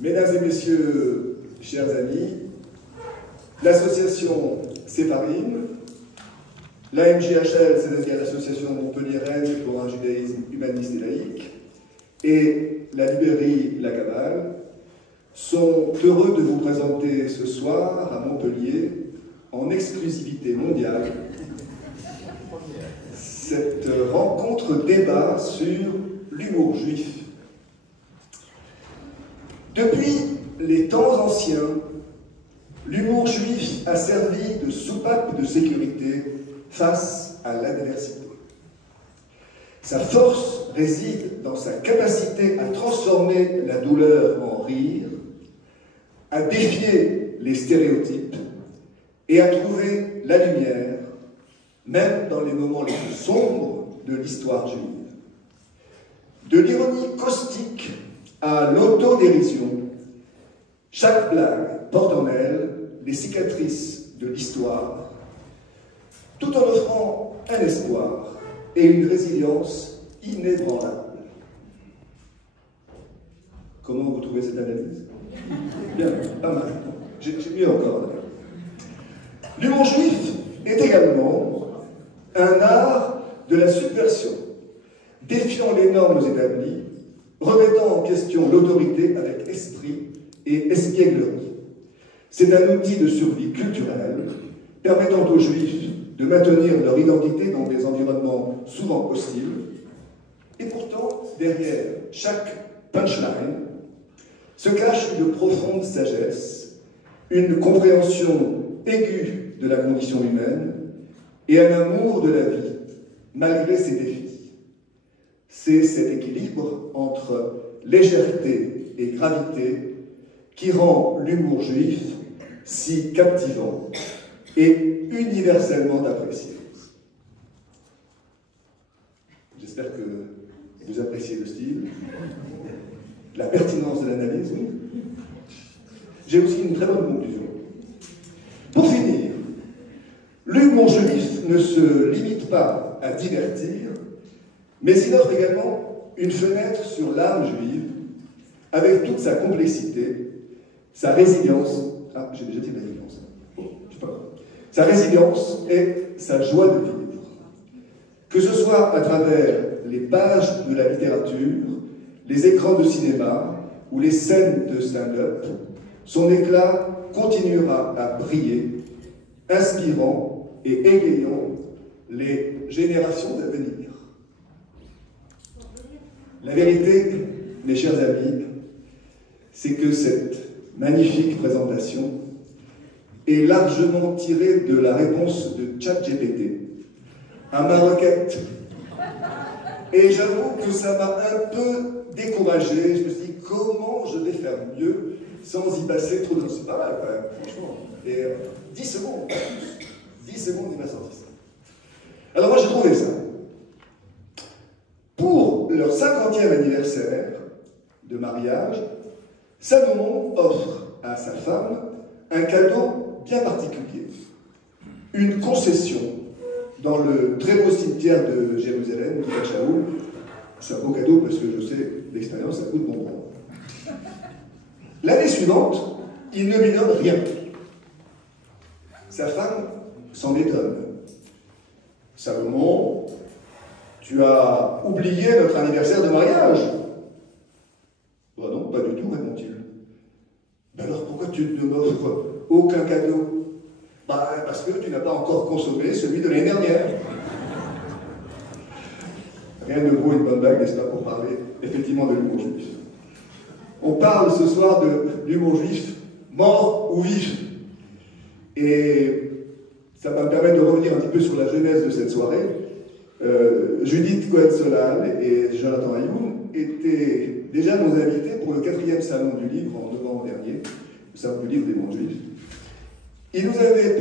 Mesdames et messieurs, chers amis, l'association Séparim, l'AMJHL, c'est-à-dire l'association montpelliéraine pour un judaïsme humaniste et laïque, et la librairie La Cabale sont heureux de vous présenter ce soir à Montpellier, en exclusivité mondiale, cette rencontre débat sur l'humour juif. Depuis les temps anciens, l'humour juif a servi de soupape de sécurité face à l'adversité. Sa force réside dans sa capacité à transformer la douleur en rire, à défier les stéréotypes et à trouver la lumière, même dans les moments les plus sombres de l'histoire juive. De l'ironie caustique à l'autodérision, chaque blague porte en elle les cicatrices de l'histoire, tout en offrant un espoir et une résilience inébranlables. Comment vous trouvez cette analyse? Bien, pas mal. J'ai mieux encore. L'humour juif est également un art de la subversion, défiant les normes établies, remettant en question l'autorité avec esprit et espièglerie. C'est un outil de survie culturelle permettant aux Juifs de maintenir leur identité dans des environnements souvent hostiles. Et pourtant, derrière chaque punchline se cache une profonde sagesse, une compréhension aiguë de la condition humaine et un amour de la vie, malgré ses défis. C'est cet équilibre entre légèreté et gravité qui rend l'humour juif si captivant et universellement apprécié. J'espère que vous appréciez le style, la pertinence de l'analyse. J'ai aussi une très bonne conclusion. Pour finir, l'humour juif ne se limite pas à divertir, mais il offre également une fenêtre sur l'âme juive, avec toute sa complexité, sa résilience. Ah, j'ai déjà dit résilience. Bon, je sais pas. Sa résilience et sa joie de vivre. Que ce soit à travers les pages de la littérature, les écrans de cinéma ou les scènes de stand-up, son éclat continuera à briller, inspirant et égayant les générations à venir. La vérité, mes chers amis, c'est que cette magnifique présentation est largement tirée de la réponse de ChatGPT à ma requête. Et j'avoue que ça m'a un peu découragé. Je me suis dit, comment je vais faire mieux sans y passer trop de temps? C'est pas mal quand même, franchement. Et 10 secondes, 10 secondes, il m'a sorti ça. Alors moi, j'ai trouvé ça. Pour leur 50e anniversaire de mariage, Salomon offre à sa femme un cadeau bien particulier. Une concession dans le très beau cimetière de Jérusalem, Kiryat Shaoul. C'est un beau cadeau parce que je sais, l'expérience, ça coûte bonbon. L'année suivante, il ne lui donne rien. Sa femme s'en étonne. Salomon, tu as oublié notre anniversaire de mariage? Ben non, pas du tout, répond-il. Ben alors pourquoi tu ne m'offres aucun cadeau? Ben parce que tu n'as pas encore consommé celui de l'année dernière. Rien de vaut une bonne blague, n'est-ce pas, pour parler effectivement de l'humour juif. On parle ce soir de l'humour juif, mort ou vif. Et ça va me permettre de revenir un petit peu sur la genèse de cette soirée. Judith Cohen-Solal et Jonathan Ayoun étaient déjà nos invités pour le 4e salon du livre en novembre dernier, le salon du livre des mondes juifs. Ils nous avaient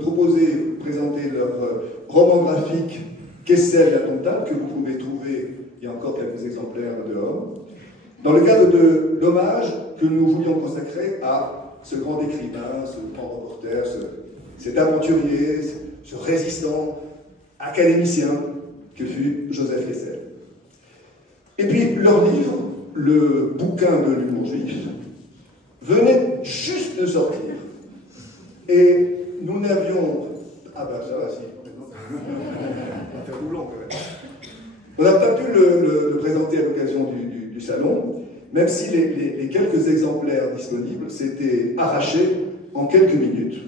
proposé, présenter leur roman graphique Kessel la Tontale, que vous pouvez trouver, il y a encore quelques exemplaires dehors, dans le cadre de l'hommage que nous voulions consacrer à ce grand écrivain, ce grand reporter, cet aventurier, ce résistant, académicien que fut Joseph Kessel. Et puis leur livre, le bouquin de l'humour juif, venait juste de sortir. Et nous n'avions... Ah ben ça va, si. On va faire doublon quand même. On n'a pas pu le présenter à l'occasion du salon, même si les quelques exemplaires disponibles s'étaient arrachés en quelques minutes.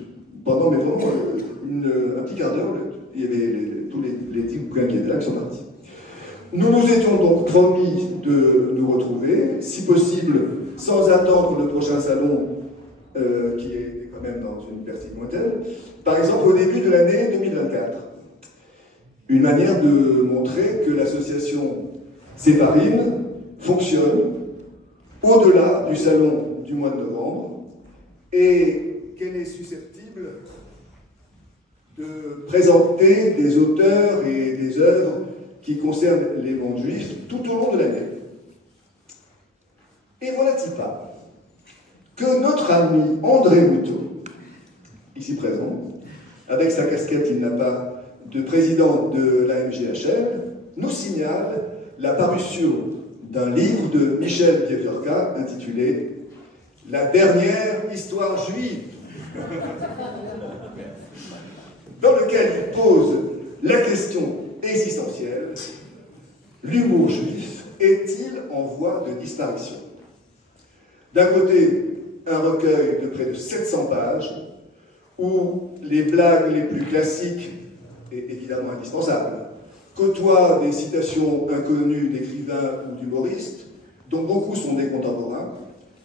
Pendant mais vraiment un petit quart d'heure, il y avait tous les 10 bouquins qui étaient là qui sont partis. Nous nous étions donc promis de nous retrouver, si possible, sans attendre le prochain salon, qui est quand même dans une perspective lointaine, par exemple au début de l'année 2024. Une manière de montrer que l'association Séparine fonctionne au-delà du salon du mois de novembre et qu'elle est susceptible de présenter des auteurs et des œuvres qui concernent les mondes juifs tout au long de l'année. Et voilà-t-il pas que notre ami André Moutot, ici présent, avec sa casquette, il n'a pas de président de la MJHL, nous signale la parution d'un livre de Michel Pieviorka intitulé « La dernière histoire juive » dans lequel il pose la question existentielle « L'humour juif est-il en voie de disparition ?» D'un côté, un recueil de près de 700 pages où les blagues les plus classiques et évidemment indispensables côtoient des citations inconnues d'écrivains ou d'humoristes, dont beaucoup sont des contemporains,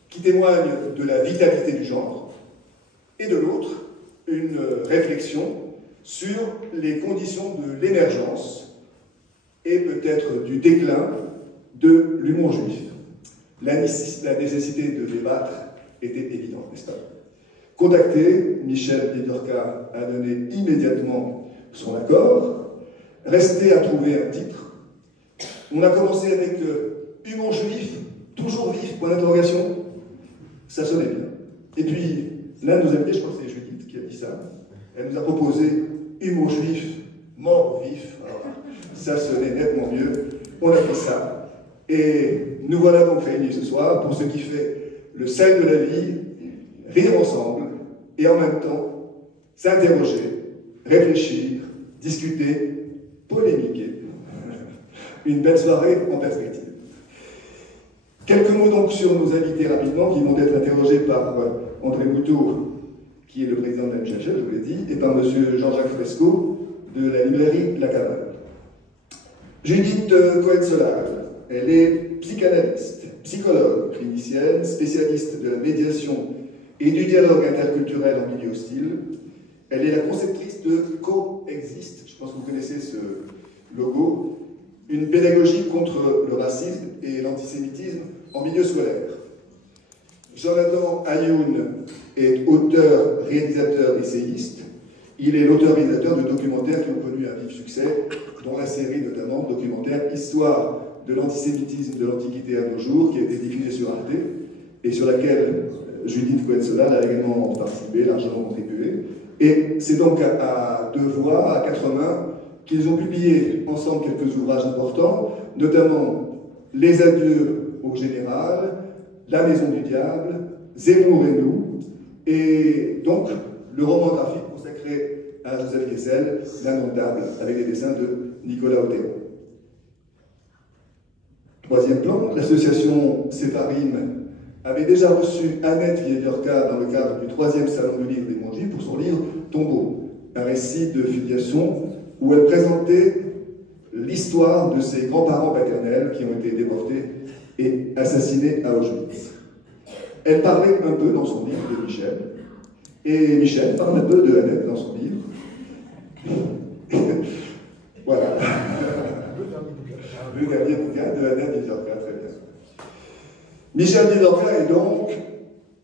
qui témoignent de la vitalité du genre, et de l'autre, une réflexion sur les conditions de l'émergence et peut-être du déclin de l'humour juif. La nécessité de débattre était évidente, n'est-ce pas? Contacté, Michel Pieviorka a donné immédiatement son accord. Restait à trouver un titre. On a commencé avec humour juif, toujours vif, point d'interrogation. Ça sonnait bien. Et puis, l'un de nos invités, je crois que c'est Judith qui a dit ça, elle nous a proposé humour juif, mort vif. Alors, ça sonnait nettement mieux. On a fait ça. Et nous voilà donc réunis ce soir pour ce qui fait le sel de la vie, rire ensemble et en même temps s'interroger, réfléchir, discuter, polémiquer. Une belle soirée en perspective. Quelques mots donc sur nos invités rapidement qui vont être interrogés par André Moutot, qui est le président de la MJHL, je vous l'ai dit, et par M. Jean-Jacques Fresco de la librairie La Cabane. Judith Cohen-Solal, elle est psychanalyste, psychologue, clinicienne, spécialiste de la médiation et du dialogue interculturel en milieu hostile. Elle est la conceptrice de Coexiste, je pense que vous connaissez ce logo, une pédagogie contre le racisme et l'antisémitisme en milieu scolaire. Jonathan Ayoun est auteur, réalisateur, essayiste. Il est l'auteur-réalisateur de documentaires qui ont connu un vif succès, dont la série notamment documentaire Histoire de l'antisémitisme de l'Antiquité à nos jours, qui a été diffusée sur Arte, et sur laquelle Judith Cohen-Solal a également participé, largement contribué. Et c'est donc à deux voix, à quatre mains, qu'ils ont publié ensemble quelques ouvrages importants, notamment Les adieux au général, La maison du diable, Zemmour et nous, et donc le roman graphique consacré à Joseph Kessel, L'indomptable, avec les dessins de Nicolas Otero. Troisième plan, l'association Séparim avait déjà reçu Annette Pieviorka dans le cadre du 3e salon du livre des mondes juifs pour son livre Tombeau, un récit de filiation où elle présentait l'histoire de ses grands-parents paternels qui ont été déportés et assassinés à Auschwitz. Elle parlait un peu dans son livre de Michel, et Michel parle un peu de Annette dans son livre. Voilà. Le dernier bouquin de Annette Pieviorka, très bien. Michel Pieviorka est donc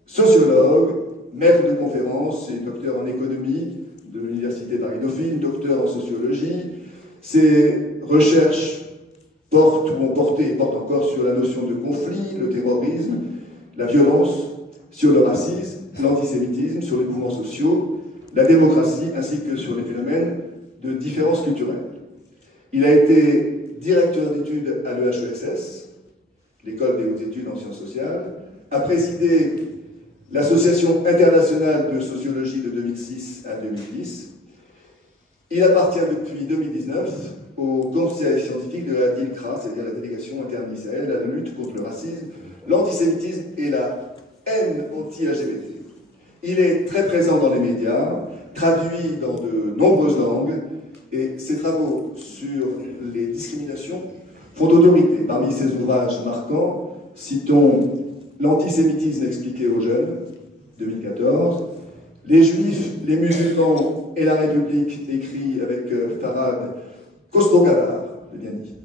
sociologue, maître de conférences et docteur en économie de l'Université Paris-Dauphine, docteur en sociologie. Ses recherches portent ou ont porté et portent encore sur la notion de conflit, le terrorisme, la violence, sur le racisme, l'antisémitisme, sur les mouvements sociaux, la démocratie, ainsi que sur les phénomènes de différence culturelle. Il a été directeur d'études à l'EHESS, l'école des hautes études en sciences sociales, a présidé l'Association internationale de sociologie de 2006 à 2010. Il appartient depuis 2019 au conseil scientifique de la DILCRA, c'est-à-dire la délégation interne-israélienne à la lutte contre le racisme, l'antisémitisme et la haine anti-LGBT. Il est très présent dans les médias, traduit dans de nombreuses langues, et ses travaux sur les discriminations font autorité. Parmi ses ouvrages marquants, citons L'antisémitisme expliqué aux jeunes, 2014, Les Juifs, les musulmans et la République, écrit avec Farhad Khosrowgalar, j'ai bien dit.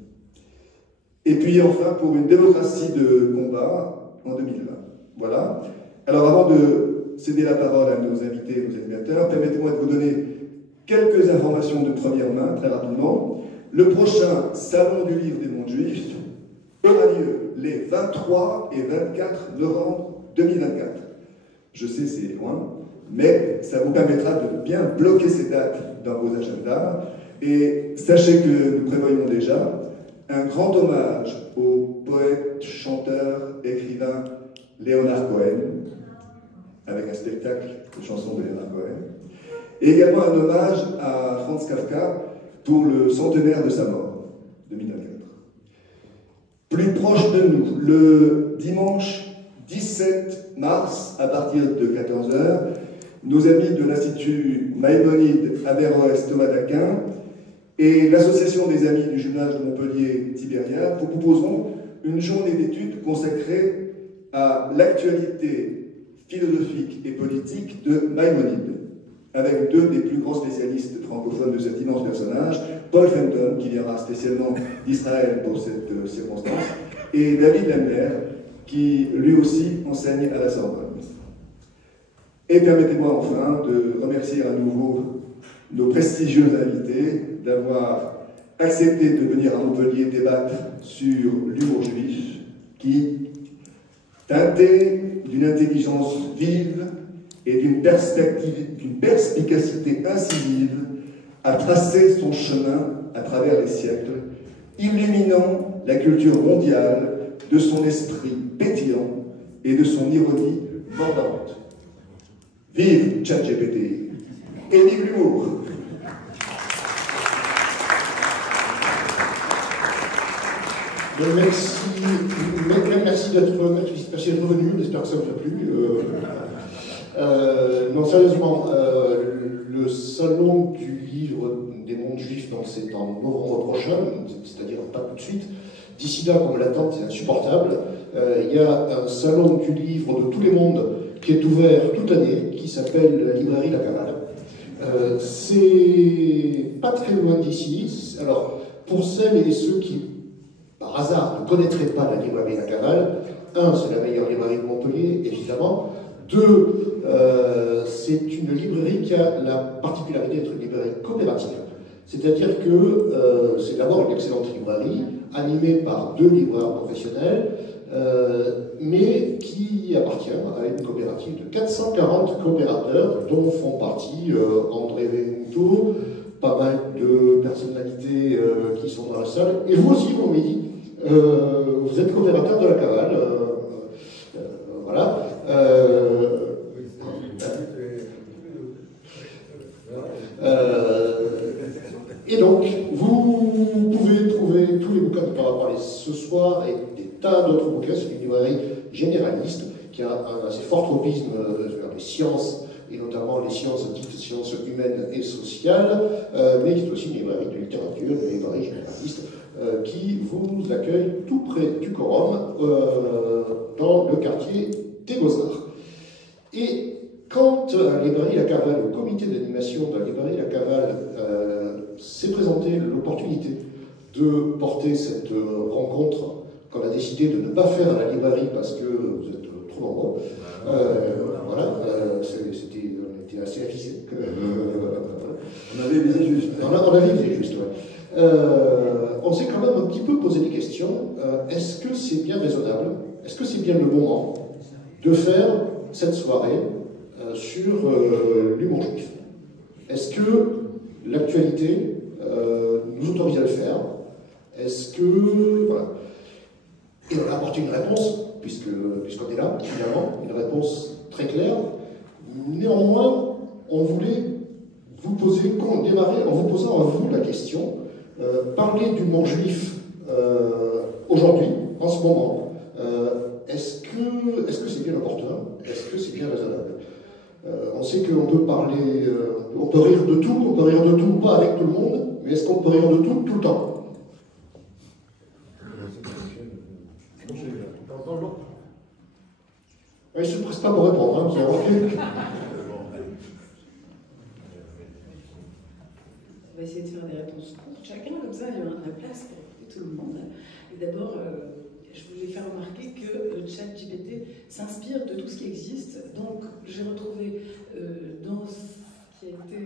Et puis enfin, pour une démocratie de combat en 2020. Voilà. Alors avant de céder la parole à nos invités et nos animateurs, permettez-moi de vous donner quelques informations de première main, très rapidement. Le prochain Salon du Livre des Mondes Juifs aura lieu les 23 et 24 novembre 2024. Je sais, c'est loin, mais ça vous permettra de bien bloquer ces dates dans vos agendas. Et sachez que nous prévoyons déjà un grand hommage au poète, chanteur, écrivain Léonard Cohen, avec un spectacle de chansons de Léonard Cohen, et également un hommage à Franz Kafka pour le centenaire de sa mort, 2024. Plus proche de nous, le dimanche 17 mars, à partir de 14 h, nos amis de l'Institut Maïmonide Averroès Thomas d'Aquin et l'Association des Amis du Jumelage de Montpellier Tibériade vous proposeront une journée d'études consacrée à l'actualité philosophique et politique de Maïmonide, avec deux des plus grands spécialistes francophones de cet immense personnage, Paul Fenton, qui viendra spécialement d'Israël pour cette circonstance, et David Lemler, qui lui aussi enseigne à la Sorbonne. Et permettez-moi enfin de remercier à nouveau nos prestigieux invités d'avoir accepté de venir à Montpellier débattre sur l'humour juif, qui, teinté d'une intelligence vive et d'une perspicacité incisive, a tracé son chemin à travers les siècles, illuminant la culture mondiale de son esprit pétillant et de son ironie mordante. Vive ChatGPT et vive l'humour! Merci d'être revenu, j'espère que ça vous a plu. Non, sérieusement, le salon du livre des mondes juifs, c'est en novembre prochain, c'est-à-dire pas tout de suite. D'ici là, comme l'attente est insupportable, il y a un salon du livre de tous les mondes qui est ouvert toute l'année, qui s'appelle la librairie La Cavale. C'est pas très loin d'ici. Alors, pour celles et ceux qui, par hasard, ne connaîtraient pas la librairie La Cavale, un, c'est la meilleure librairie de Montpellier, évidemment. Deux, c'est une librairie qui a la particularité d'être une librairie coopérative. C'est-à-dire que c'est d'abord une excellente librairie, animée par deux libraires professionnels, mais qui appartient à une coopérative de 440 coopérateurs, dont font partie André Venuto, pas mal de personnalités qui sont dans la salle, et vous aussi, vous m'avez dit, vous êtes coopérateur de la Cavale, voilà. Et donc, vous pouvez trouver tous les bouquins dont on va parler ce soir et des tas d'autres bouquins. C'est une librairie généraliste qui a un assez fort tropisme vers les sciences, et notamment les sciences dites sciences humaines et sociales, mais qui est aussi une librairie de littérature, une librairie généraliste, qui vous accueille tout près du Corum, dans le quartier des Beaux-Arts. Et quand la librairie La Cavale, le comité d'animation de la librairie La Cavale, s'est présenté l'opportunité de porter cette rencontre, qu'on a décidé de ne pas faire à la librairie parce que vous êtes trop nombreux, voilà, on était assez avisés. On avait visé juste. On avait visé juste, ouais. On s'est quand même un petit peu posé des questions. Est-ce que c'est bien raisonnable? Est-ce que c'est bien le moment de faire cette soirée sur l'humour juif? Est-ce que l'actualité nous autorise à le faire? Est-ce que... Voilà. Et on a apporté une réponse puisqu'on est là, finalement, une réponse très claire. Néanmoins, on voulait vous poser, démarrer en vous posant à vous la question, parler du monde juif aujourd'hui, en ce moment, est-ce que c'est bien opportun? Est-ce que c'est bien raisonnable? On sait qu'on peut parler, on peut rire de tout, pas avec tout le monde, mais est-ce qu'on peut rire de tout, tout le temps? Il ne se presse pas pour répondre, hein, vous avez remarqué. On va essayer de faire des réponses courtes, chacun, comme ça il y aura de la place pour tout le monde. Et d'abord, je voulais faire remarquer que ChatGPT s'inspire de tout ce qui existe. Donc, j'ai retrouvé dans ce qui a été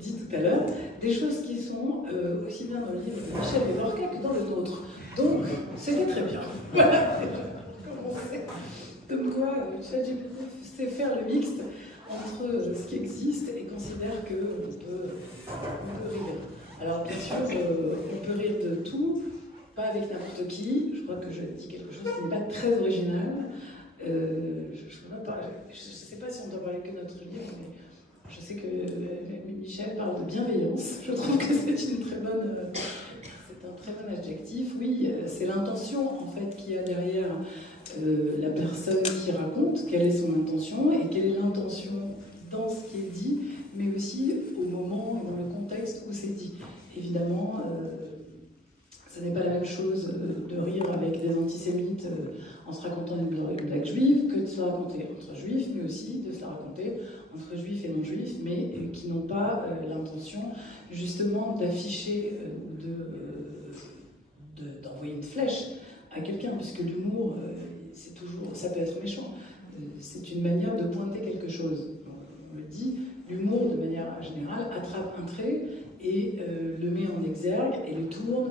dit tout à l'heure des choses qui sont aussi bien dans le livre de Michel Lorca que dans le nôtre. Donc, c'était très bien. Voilà. Comme quoi, ChatGPT sait faire le mixte entre ce qui existe et considère qu'on peut rire. Alors, bien sûr, on peut rire de tout. Pas avec n'importe qui, je crois que je dis quelque chose qui n'est pas très original. Je ne sais pas si on doit parler que de notre livre, mais je sais que Michel parle de bienveillance. Je trouve que c'est un très bon adjectif. Oui, c'est l'intention en fait qu'il y a derrière la personne qui raconte, quelle est son intention et quelle est l'intention dans ce qui est dit, mais aussi au moment, dans le contexte où c'est dit. Évidemment, ce n'est pas la même chose de rire avec des antisémites en se racontant une blague juive que de se la raconter entre juifs, mais aussi de se la raconter entre juifs et non-juifs, mais qui n'ont pas l'intention justement d'afficher d'envoyer une flèche à quelqu'un, puisque l'humour, c'est toujours, ça peut être méchant. C'est une manière de pointer quelque chose. On le dit, l'humour, de manière générale, attrape un trait et le met en exergue et le tourne.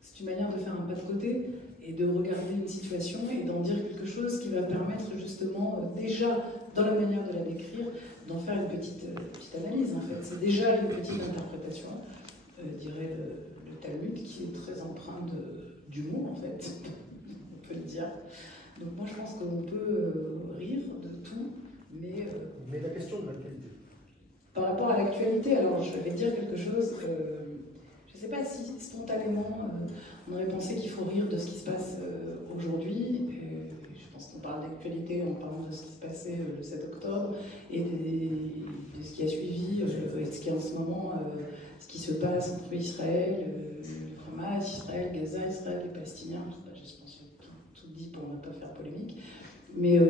C'est une manière de faire un pas de côté et de regarder une situation et d'en dire quelque chose qui va permettre justement, déjà, dans la manière de la décrire, d'en faire une petite analyse, en fait. C'est déjà une petite interprétation, dirait le Talmud, qui est très empreint d'humour, en fait, on peut le dire. Donc moi, je pense qu'on peut rire de tout, mais la question de l'actualité. Par rapport à l'actualité, alors je vais dire quelque chose... Je ne sais pas si spontanément on aurait pensé qu'il faut rire de ce qui se passe aujourd'hui. Je pense qu'on parle d'actualité en parlant de ce qui se passait le 7 octobre et de ce qui a suivi, ce qui est en ce moment, ce qui se passe entre Israël, le Hamas, Israël, Gaza, Israël, les Palestiniens. Je pense que j'ai tout dit pour ne pas faire polémique. Mais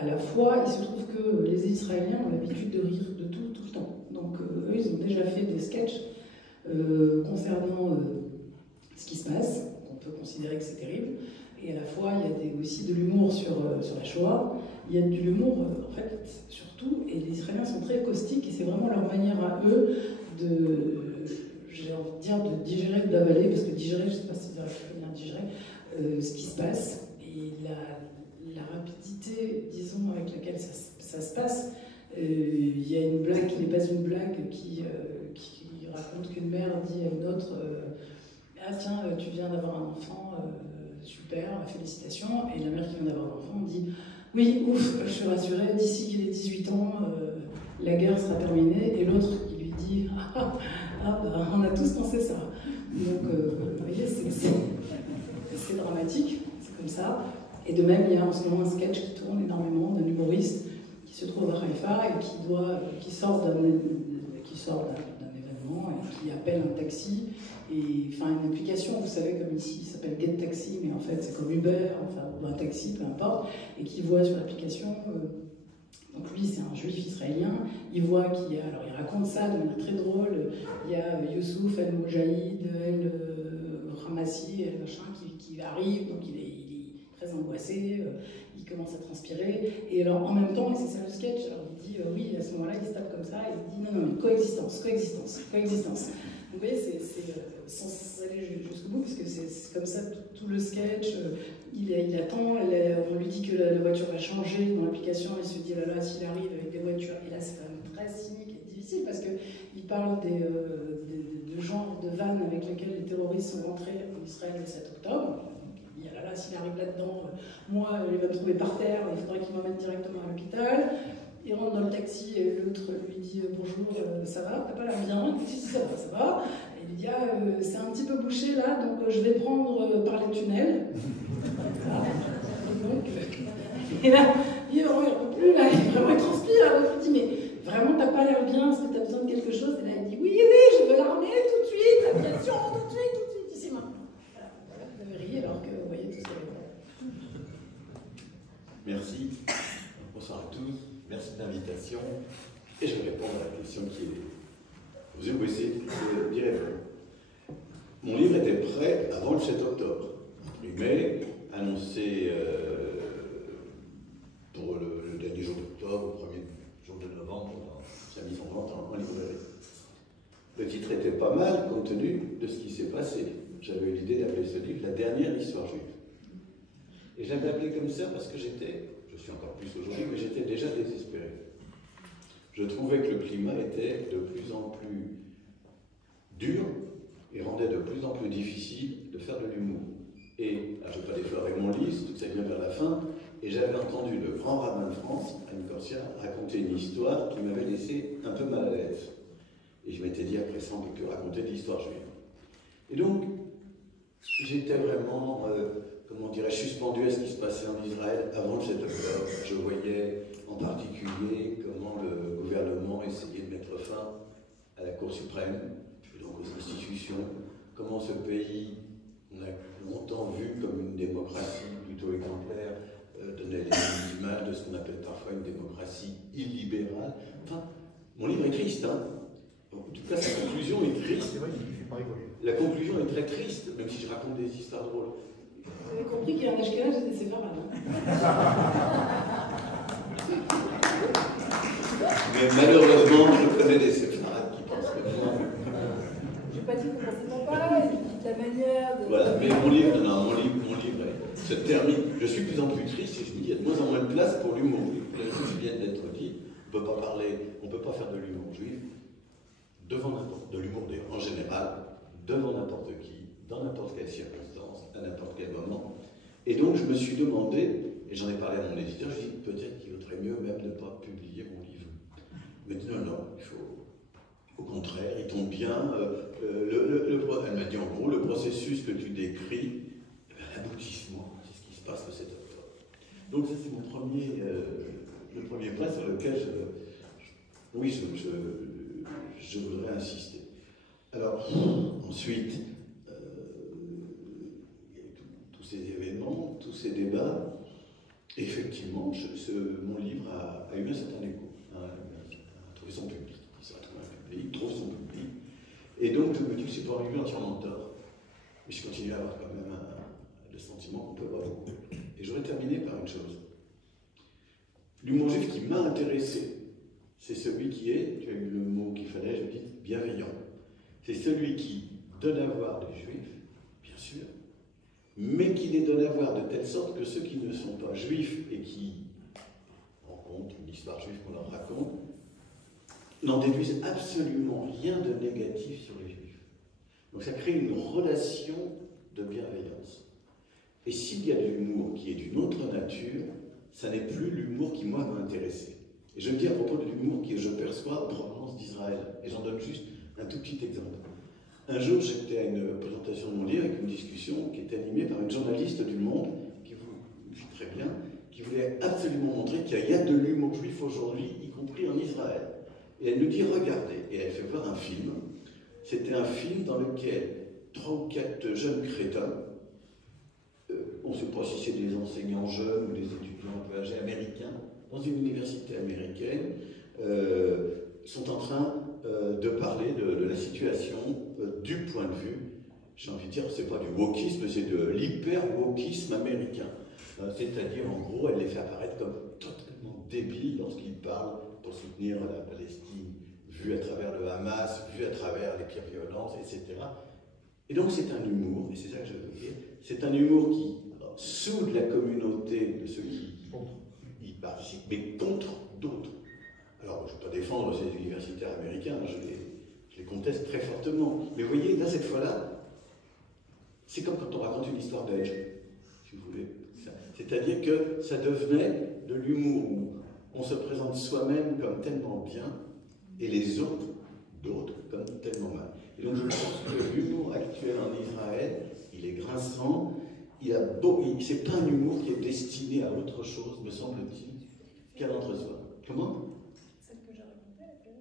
à la fois, il se trouve que les Israéliens ont l'habitude de rire de tout, tout le temps. Donc eux, ils ont déjà fait des sketchs concernant ce qui se passe, on peut considérer que c'est terrible, et à la fois il y a aussi de l'humour sur la Shoah, il y a de l'humour en fait sur tout, et les Israéliens sont très caustiques, et c'est vraiment leur manière à eux j'ai envie de dire, de digérer ou d'avaler, parce que digérer, je ne sais pas si c'est bien digérer, ce qui se passe, et la rapidité, disons, avec laquelle ça se passe. Il y a une blague qui n'est pas une blague qui raconte qu'une mère dit à une autre ah tiens, tu viens d'avoir un enfant, super, félicitations. Et la mère qui vient d'avoir un enfant dit oui, ouf, je suis rassurée, d'ici qu'il ait 18 ans, la guerre sera terminée. Et l'autre qui lui dit bah, on a tous pensé ça. Donc vous voyez, c'est dramatique, c'est comme ça. Et de même, il y a en ce moment un sketch qui tourne énormément d'un humoriste qui se trouve à Haïfa et qui sort d'un événement et qui appelle un taxi, et enfin une application, vous savez, comme ici, ça s'appelle Get Taxi, mais en fait c'est comme Uber, enfin, ou un taxi, peu importe, et qui voit sur l'application, donc lui c'est un juif israélien, il voit qu'il y a, alors il raconte ça de manière très drôle, il y a Youssouf El-Moujahid, El-Hamassi, El-Machin qui arrive, donc il est très angoissé, il commence à transpirer, et alors en même temps, et c'est ça le sketch, alors il dit oui, à ce moment-là il se tape comme ça, et il dit non, mais coexistence. Donc vous voyez, sans aller jusqu'au bout, parce que c'est comme ça tout le sketch, il attend, on lui dit que la voiture va changer dans l'application, il se dit oh là là, s'il arrive avec des voitures, et là c'est quand même très cynique et difficile, parce qu'il parle de genre de vannes avec lesquelles les terroristes sont rentrés en Israël le 7 octobre, dit, ah là là, s'il arrive là-dedans, moi, il va me trouver par terre, il faudrait qu'il m'emmène directement à l'hôpital. Il rentre dans le taxi et l'autre lui dit bonjour, ça va, t'as pas l'air bien? Il dit ça va. Et il lui dit ah, c'est un petit peu bouché là, donc je vais prendre par les tunnels. Voilà. Et là, il ne peut plus, là, il transpire. L'autre lui dit mais vraiment t'as pas l'air bien, est-ce que t'as besoin de quelque chose? Et là il dit oui, je veux l'armée tout de suite, attention, tout de suite, ici maintenant. Voilà, vous avez ri alors que vous voyez tout ça. Merci. Bonsoir à tous. Merci de l'invitation. Et je vais répondre à la question qui est posée. Vous essayez d'y répondre. Mon livre était prêt avant le 7 octobre. Imprimé, annoncé pour le dernier jour d'octobre, le premier jour de novembre, sa mise en vente en librairie. Le titre était pas mal compte tenu de ce qui s'est passé. J'avais eu l'idée d'appeler ce livre La dernière histoire juive. Et je l'avais appelé comme ça parce que je suis encore plus aujourd'hui, mais j'étais déjà désespéré. Je trouvais que le climat était de plus en plus dur et rendait de plus en plus difficile de faire de l'humour. Et, je ne vais pas déflorer mon livre, tout ça vient vers la fin, et j'avais entendu le grand rabbin de France, Anne Corsia, raconter une histoire qui m'avait laissé un peu mal à l'aise. Et je m'étais dit, après ça, on ne peut que raconter de l'histoire juive. Et donc, j'étais vraiment, comment dirais-je, suspendu à ce qui se passait en Israël avant le 7 octobre. Je voyais en particulier comment le gouvernement essayait de mettre fin à la Cour suprême, et donc aux institutions, comment ce pays, on a longtemps vu comme une démocratie plutôt exemplaire, donnait les images de ce qu'on appelle parfois une démocratie illibérale. Enfin, mon livre est triste, hein. En tout cas, sa conclusion est triste. C'est vrai qu'il ne fait pas rigoler. La conclusion est très triste, même si je raconte des histoires drôles. Vous avez compris qu'il y a un Ashkenaz et des Séfarades. Mais malheureusement, je connais des séfarades qui pensent comme moi. Je n'ai pas dit forcément pareil, je dis de la manière de... Voilà, mais mon livre se termine. Je suis de plus en plus triste et je me dis qu'il y a de moins en moins de place pour l'humour. Les choses viennent d'être dites. On ne peut pas faire de l'humour juif devant n'importe, de l'humour en général, devant n'importe qui, dans n'importe quelle circonstance, à n'importe quel moment. Et donc je me suis demandé, et j'en ai parlé à mon éditeur, je dis peut-être qu'il vaudrait mieux même ne pas publier mon livre. Il m'a dit non, il faut. Au contraire, il tombe bien. Elle m'a dit en gros, le processus que tu décris, l'aboutissement, c'est ce qui se passe le 7 octobre. Donc ça c'est le premier point sur lequel je voudrais insister. Alors, ensuite, il y a eu tous ces événements, tous ces débats. Et effectivement, mon livre a eu un certain écho, a trouvé son public. Il trouve son public. Et donc, je me dis que c'est pas arrivé entièrement tort. Mais je continue à avoir quand même le sentiment qu'on peut avoir. Et je voudrais terminer par une chose. L'humour juif qui m'a intéressé, c'est celui qui est, tu as eu le mot qu'il fallait, je dis, bienveillant. C'est celui qui donne à voir les juifs, bien sûr, mais qui les donne à voir de telle sorte que ceux qui ne sont pas juifs et qui rencontrent une histoire juive qu'on leur raconte, n'en déduisent absolument rien de négatif sur les juifs. Donc ça crée une relation de bienveillance. Et s'il y a de l'humour qui est d'une autre nature, ça n'est plus l'humour qui, moi, m'a intéressé. Et je me dis à propos de l'humour que je perçois en provenance d'Israël. Et j'en donne juste un tout petit exemple. Un jour, j'étais à une présentation de mon livre avec une discussion qui était animée par une journaliste du Monde, qui vous vit très bien, qui voulait absolument montrer qu'il y a de l'humour juif aujourd'hui, y compris en Israël. Et elle nous dit, regardez, et elle fait voir un film. C'était un film dans lequel 3 ou 4 jeunes crétins, on ne sait pas si c'est des enseignants jeunes ou des étudiants un peu âgés américains, dans une université américaine, sont en train de parler de la situation du point de vue, j'ai envie de dire, c'est pas du wokisme, c'est de l'hyper-wokisme américain. C'est-à-dire, en gros, elle les fait apparaître comme totalement débiles lorsqu'ils parlent pour soutenir la Palestine, vue à travers le Hamas, vue à travers les pires violences, etc. Et donc c'est un humour, et c'est ça que je veux dire, c'est un humour qui soude la communauté de ceux qui y participent, mais contre d'autres. Alors, je ne veux pas défendre ces universitaires américains, je les conteste très fortement. Mais vous voyez, là, cette fois-là, c'est comme quand on raconte une histoire belge. vous voulez. C'est-à-dire que ça devenait de l'humour où on se présente soi-même comme tellement bien et les autres, d'autres, comme tellement mal. Et donc je pense que l'humour actuel en Israël, il est grinçant, c'est pas un humour qui est destiné à autre chose, me semble-t-il, qu'à l'entre-soi. Comment? Celle que j'ai racontée,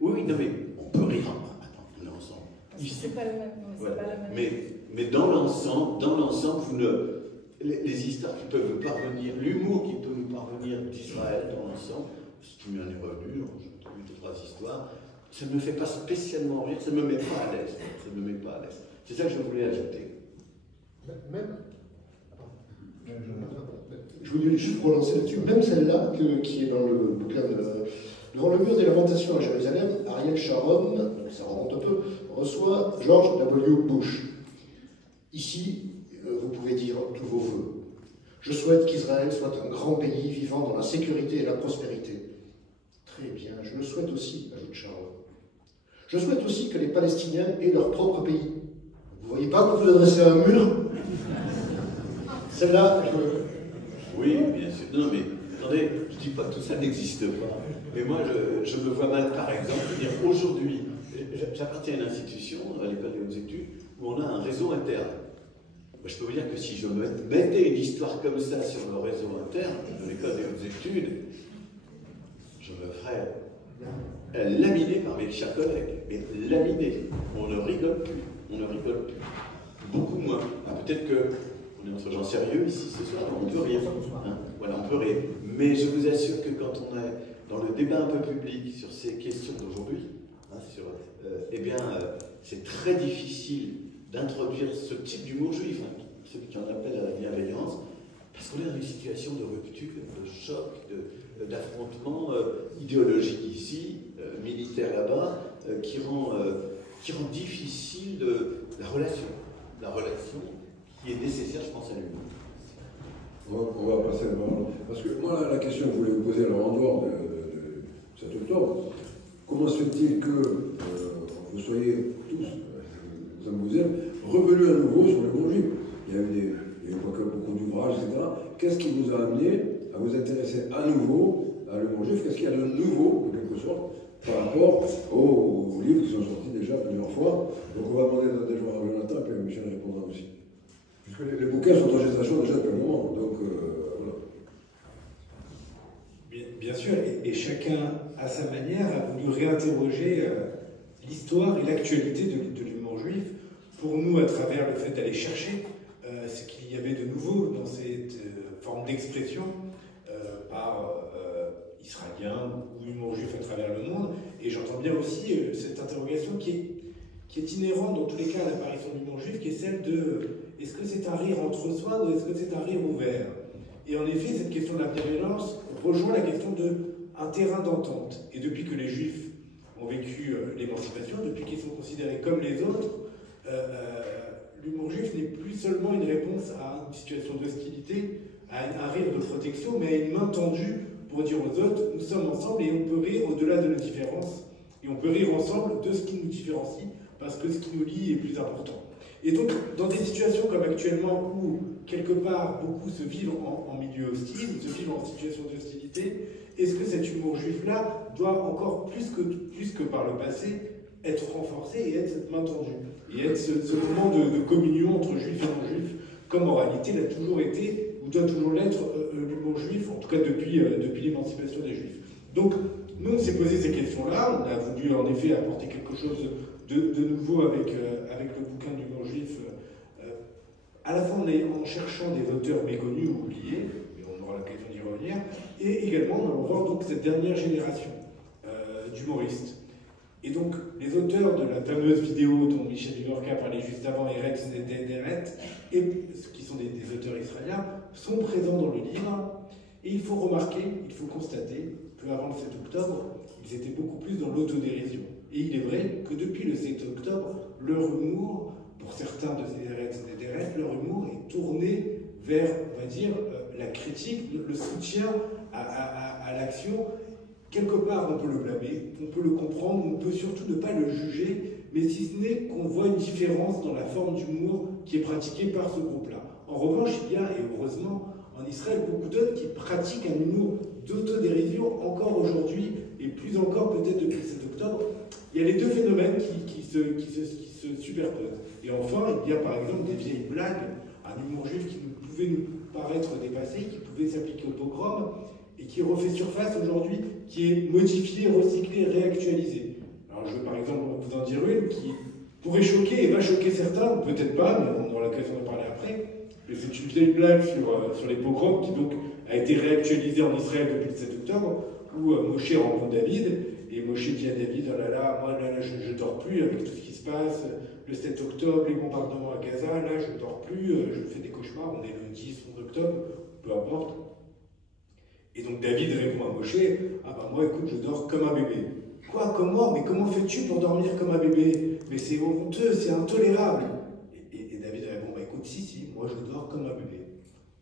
oui, non mais on peut rire. Attends, on est ensemble. c'est pas le même. Non, voilà. pas la même. Mais dans l'ensemble, vous ne... Les histoires qui peuvent me parvenir, l'humour qui peut me parvenir d'Israël dans l'ensemble, ce qui m'en est revenu, j'ai trouvé 2-3 histoires, ça ne me fait pas spécialement rire, ça ne me met pas à l'aise. Ça ne me met pas à l'aise. C'est ça que je voulais ajouter. Même. Je voulais juste relancer là-dessus, même celle-là, qui est dans le bouquin Devant le mur des lamentations à Jérusalem, Ariel Sharon, donc ça remonte un peu, reçoit George W. Bush. Ici, vous pouvez dire tous vos vœux. Je souhaite qu'Israël soit un grand pays vivant dans la sécurité et la prospérité. Très bien, je le souhaite aussi, ajoute Sharon. Je souhaite aussi que les Palestiniens aient leur propre pays. Vous voyez pas que vous adressez à un mur? Celle-là, Oui, bien sûr. Non, mais attendez, je ne dis pas que tout ça n'existe pas. Mais moi, je me vois mal, par exemple, dire aujourd'hui, j'appartiens à une institution, à l'École des hautes études, où on a un réseau interne. Je peux vous dire que si je mettais une histoire comme ça sur le réseau interne de l'École des hautes études, je me ferais laminer par mes chers collègues. Mais laminer. On ne rigole plus. On ne rigole plus. Beaucoup moins. Ah, peut-être qu'on est entre gens sérieux ici ce soir, on peut rire. Hein, voilà, on peut rire. Mais je vous assure que quand on est dans le débat un peu public sur ces questions d'aujourd'hui, hein, c'est très difficile d'introduire ce type d'humour juif, hein, celui qui en appelle à la bienveillance, parce qu'on est dans une situation de rupture, de choc, d'affrontement idéologique ici, militaire là-bas, qui rend difficile la relation qui est nécessaire, je pense, à l'humour. On va passer à la parole. Parce que moi, la question que je voulais vous poser, alors en dehors de cet octobre, comment se fait-il que vous soyez tous, ça vous aime, revenus à nouveau sur le bon juif? Il y a eu beaucoup d'ouvrages, etc. Qu'est-ce qui vous a amené à vous intéresser à nouveau à le bon juif? Qu'est-ce qu'il y a de nouveau, en quelque sorte, par rapport aux livres qui sont sortis déjà plusieurs fois? Donc on va demander d'abord à Jonathan, et puis Michel répondra aussi. Puisque les bouquins sont en gestation déjà depuis un moment, donc voilà. Bien sûr, et chacun, à sa manière, a voulu réinterroger l'histoire et l'actualité de l'humour juif. Pour nous, à travers le fait d'aller chercher ce qu'il y avait de nouveau dans cette forme d'expression par israélien ou humour juif à travers le monde. Et j'entends bien aussi cette interrogation qui est inhérente dans tous les cas à l'apparition de l'humour juif, qui est celle de est-ce que c'est un rire entre soi ou est-ce que c'est un rire ouvert? Et en effet, cette question de la bienveillance rejoint la question d'un terrain d'entente. Et depuis que les Juifs ont vécu l'émancipation, depuis qu'ils sont considérés comme les autres, l'humour juif n'est plus seulement une réponse à une situation d'hostilité, à un rire de protection, mais à une main tendue pour dire aux autres, nous sommes ensemble et on peut rire au-delà de nos différences. Et on peut rire ensemble de ce qui nous différencie, parce que ce qui nous lie est plus important. Et donc, dans des situations comme actuellement où, quelque part, beaucoup se vivent en milieu hostile, se vivent en situation d'hostilité, est-ce que cet humour juif-là doit encore plus que par le passé être renforcé et être cette main tendue, et être ce moment de communion entre juifs et non-juifs, comme en réalité l'a toujours été, ou doit toujours l'être, l'humour juif, en tout cas depuis l'émancipation des juifs. Donc, nous, on s'est posé ces questions-là, on a voulu en effet apporter quelque chose de nouveau avec le bouquin d'humour juif, à la fois en cherchant des auteurs méconnus ou oubliés, mais on aura l'occasion d'y revenir, et également en allant voir donc cette dernière génération d'humoristes. Et donc, les auteurs de la fameuse vidéo dont Michel Dugorka parlait juste avant, Eretz Nederet, et qui sont des auteurs israéliens, sont présents dans le livre. Et il faut remarquer, il faut constater qu'avant le 7 octobre, ils étaient beaucoup plus dans l'autodérision. Et il est vrai que depuis le 7 octobre, leur humour, pour certains de ces Eretz Nederet, leur humour est tourné vers, on va dire, la critique, le soutien à l'action. Quelque part, on peut le blâmer, on peut le comprendre, on peut surtout ne pas le juger, mais si ce n'est qu'on voit une différence dans la forme d'humour qui est pratiquée par ce groupe-là. En revanche, il y a, et heureusement, en Israël, beaucoup d'autres qui pratiquent un humour d'autodérision encore aujourd'hui, et plus encore peut-être depuis le 7 octobre. Il y a les deux phénomènes qui se superposent. Et enfin, il y a par exemple des vieilles blagues, un humour juif qui pouvait nous paraître dépassé, qui pouvait s'appliquer au pogrom, et qui refait surface aujourd'hui, qui est modifié, recyclé, réactualisé. Alors je veux par exemple vous en dire une qui pourrait choquer et va choquer certains, peut-être pas, mais on aura l'occasion d'en parler après. C'est une vieille blague sur les pogroms qui donc a été réactualisée en Israël depuis le 7 octobre, où Moshe rencontre David, et Moshe dit à David, oh là là, moi là, je dors plus avec tout ce qui se passe, le 7 octobre, les bombardements à Gaza, là je dors plus, je fais des cauchemars, on est le 10, 11 octobre, peu importe. Et donc David répond à Moshe, ah bah moi écoute, je dors comme un bébé. Quoi, comment? Mais comment fais-tu pour dormir comme un bébé? Mais c'est honteux, c'est intolérable. Et David répond, bah écoute, si, moi je dors comme un bébé.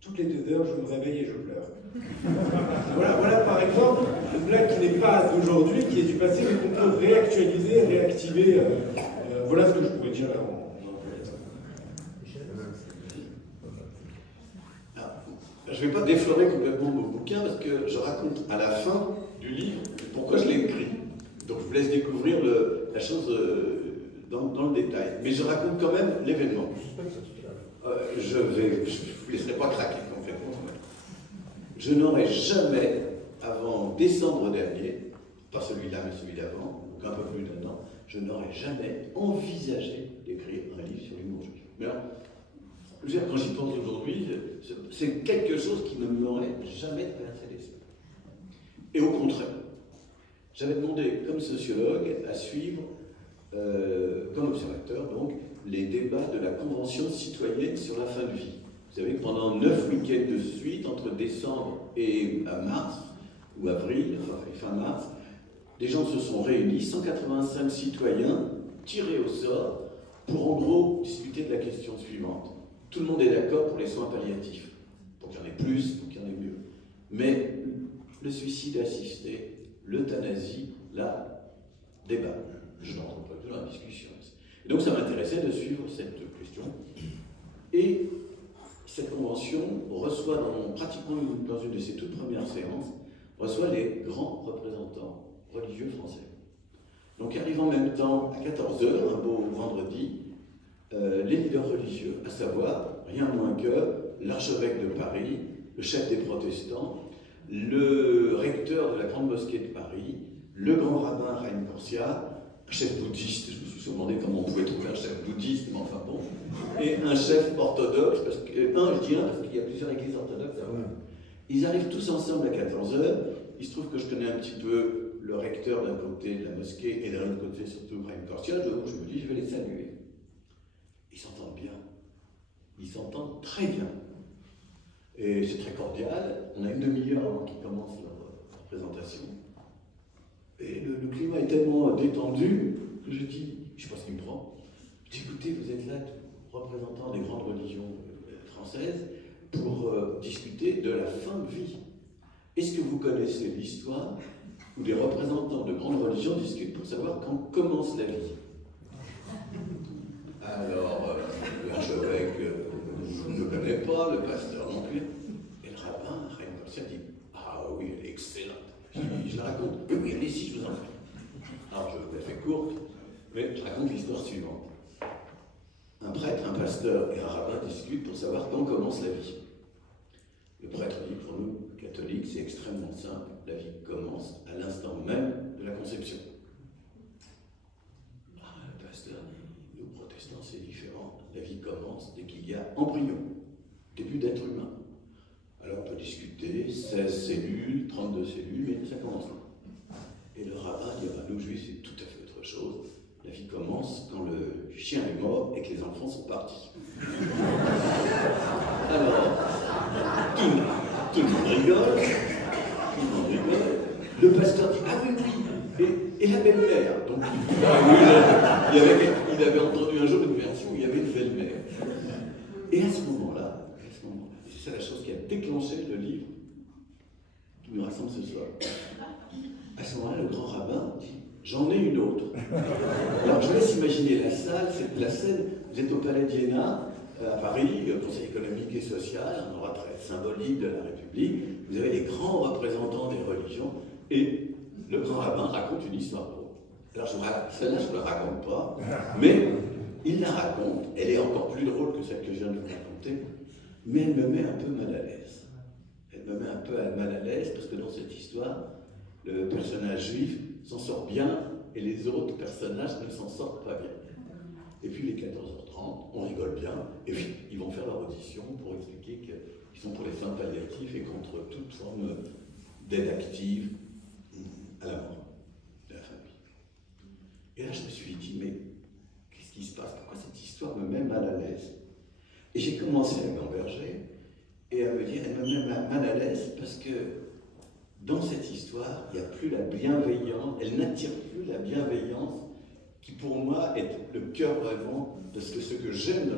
Toutes les 2 heures, je me réveille et je pleure. voilà par exemple une blague qui n'est pas d'aujourd'hui, qui est du passé, mais qu'on peut réactualiser, réactiver. Voilà ce que je pourrais dire là. Je ne vais pas déflorer complètement mon bouquin parce que je raconte à la fin du livre pourquoi je l'ai écrit. Donc je vous laisse découvrir la chose dans le détail. Mais je raconte quand même l'événement. Je ne vous laisserai pas craquer complètement. Je n'aurais jamais, avant décembre dernier, pas celui-là mais celui d'avant, donc un peu plus d'1 an, je n'aurais jamais envisagé d'écrire un livre sur l'humour juif. Mais alors, quand j'y pense aujourd'hui, c'est quelque chose qui ne m'aurait jamais traversé l'esprit. Et au contraire, j'avais demandé, comme sociologue, à suivre, comme observateur, donc, les débats de la Convention citoyenne sur la fin de vie. Vous savez que pendant 9 week-ends de suite, entre décembre et mars, ou avril, enfin fin mars, des gens se sont réunis, 185 citoyens, tirés au sort, pour en gros discuter de la question suivante. Tout le monde est d'accord pour les soins palliatifs, pour qu'il y en ait plus, pour qu'il y en ait mieux. Mais le suicide assisté, l'euthanasie, là, débat. Je n'entre pas dans la discussion. Et donc ça m'intéressait de suivre cette question. Et cette convention reçoit, pratiquement dans une de ses toutes premières séances, reçoit les grands représentants religieux français. Donc arrive en même temps, à 14 h, un beau vendredi, les leaders religieux, à savoir, rien moins que l'archevêque de Paris, le chef des protestants, le recteur de la Grande Mosquée de Paris, le grand rabbin Chaim Korsia, un chef bouddhiste, je me suis demandé comment on pouvait trouver un chef bouddhiste, mais enfin bon, et un chef orthodoxe, parce que, je dis parce qu'il y a plusieurs églises orthodoxes. Ils arrivent tous ensemble à 14 h, il se trouve que je connais un petit peu le recteur d'un côté de la mosquée et de l'autre côté surtout Chaim Korsia, donc je me dis je vais les saluer. Ils s'entendent bien, ils s'entendent très bien. Et c'est très cordial, on a une demi-heure avant qu'ils commencent leur présentation. Et le climat est tellement détendu que je dis, je ne sais pas ce qu'il me prend, je dis écoutez, vous êtes là, représentants des grandes religions françaises, pour discuter de la fin de vie. Est-ce que vous connaissez l'histoire où des représentants de grandes religions discutent pour savoir quand commence la vie? Alors, l'archevêque ne connaît pas, le pasteur non plus. Et le rabbin, Chaim Korsia, dit ah oui, elle est excellente. Je la raconte. Oui, allez-y, je vous en prie. Alors, je vous la fais courte, mais je raconte l'histoire suivante. Un prêtre, un pasteur et un rabbin discutent pour savoir quand commence la vie. Le prêtre dit, pour nous, catholiques, c'est extrêmement simple. La vie commence à l'instant même de la conception. Le pasteur dit, nous, protestants, c'est différent. La vie commence dès qu'il y a embryon, début d'être humain. Alors on peut discuter, 16 cellules, 32 cellules, mais ça commence là. Et le rabbin dit, nous juifs, c'est tout à fait autre chose. La vie commence quand le chien est mort et que les enfants sont partis. Alors, tout le monde rigole, Le pasteur dit, ah oui, et la belle-mère. Donc, il avait entendu un jour une version où il y avait une belle-mère. Et à ce moment-là, c'est ça la chose qui a déclenché le livre qui nous rassemble ce soir. À ce moment-là, le grand rabbin dit, j'en ai une autre. Alors je laisse imaginer la salle, c'est la scène, vous êtes au Palais d'Iéna, à Paris, au Conseil économique et social, un endroit très symbolique de la République, vous avez les grands représentants des religions, et le grand rabbin raconte une histoire drôle. Alors celle-là, je ne la raconte pas, mais il la raconte, elle est encore plus drôle que celle que je viens de vous raconter, mais elle me met un peu mal à l'aise. Elle me met un peu mal à l'aise parce que dans cette histoire, le personnage juif s'en sort bien et les autres personnages ne s'en sortent pas bien. Et puis les 14h30, on rigole bien, et puis ils vont faire leur audition pour expliquer qu'ils sont pour les soins palliatifs et contre toute forme d'aide active à la mort de la famille. Et là, je me suis dit, mais qu'est-ce qui se passe? Pourquoi cette histoire me met mal à l'aise? Et j'ai commencé à m'emberger et à me dire, elle me met mal à l'aise parce que dans cette histoire, il n'y a plus la bienveillance, elle n'attire plus la bienveillance qui pour moi est le cœur vraiment de ce que j'aime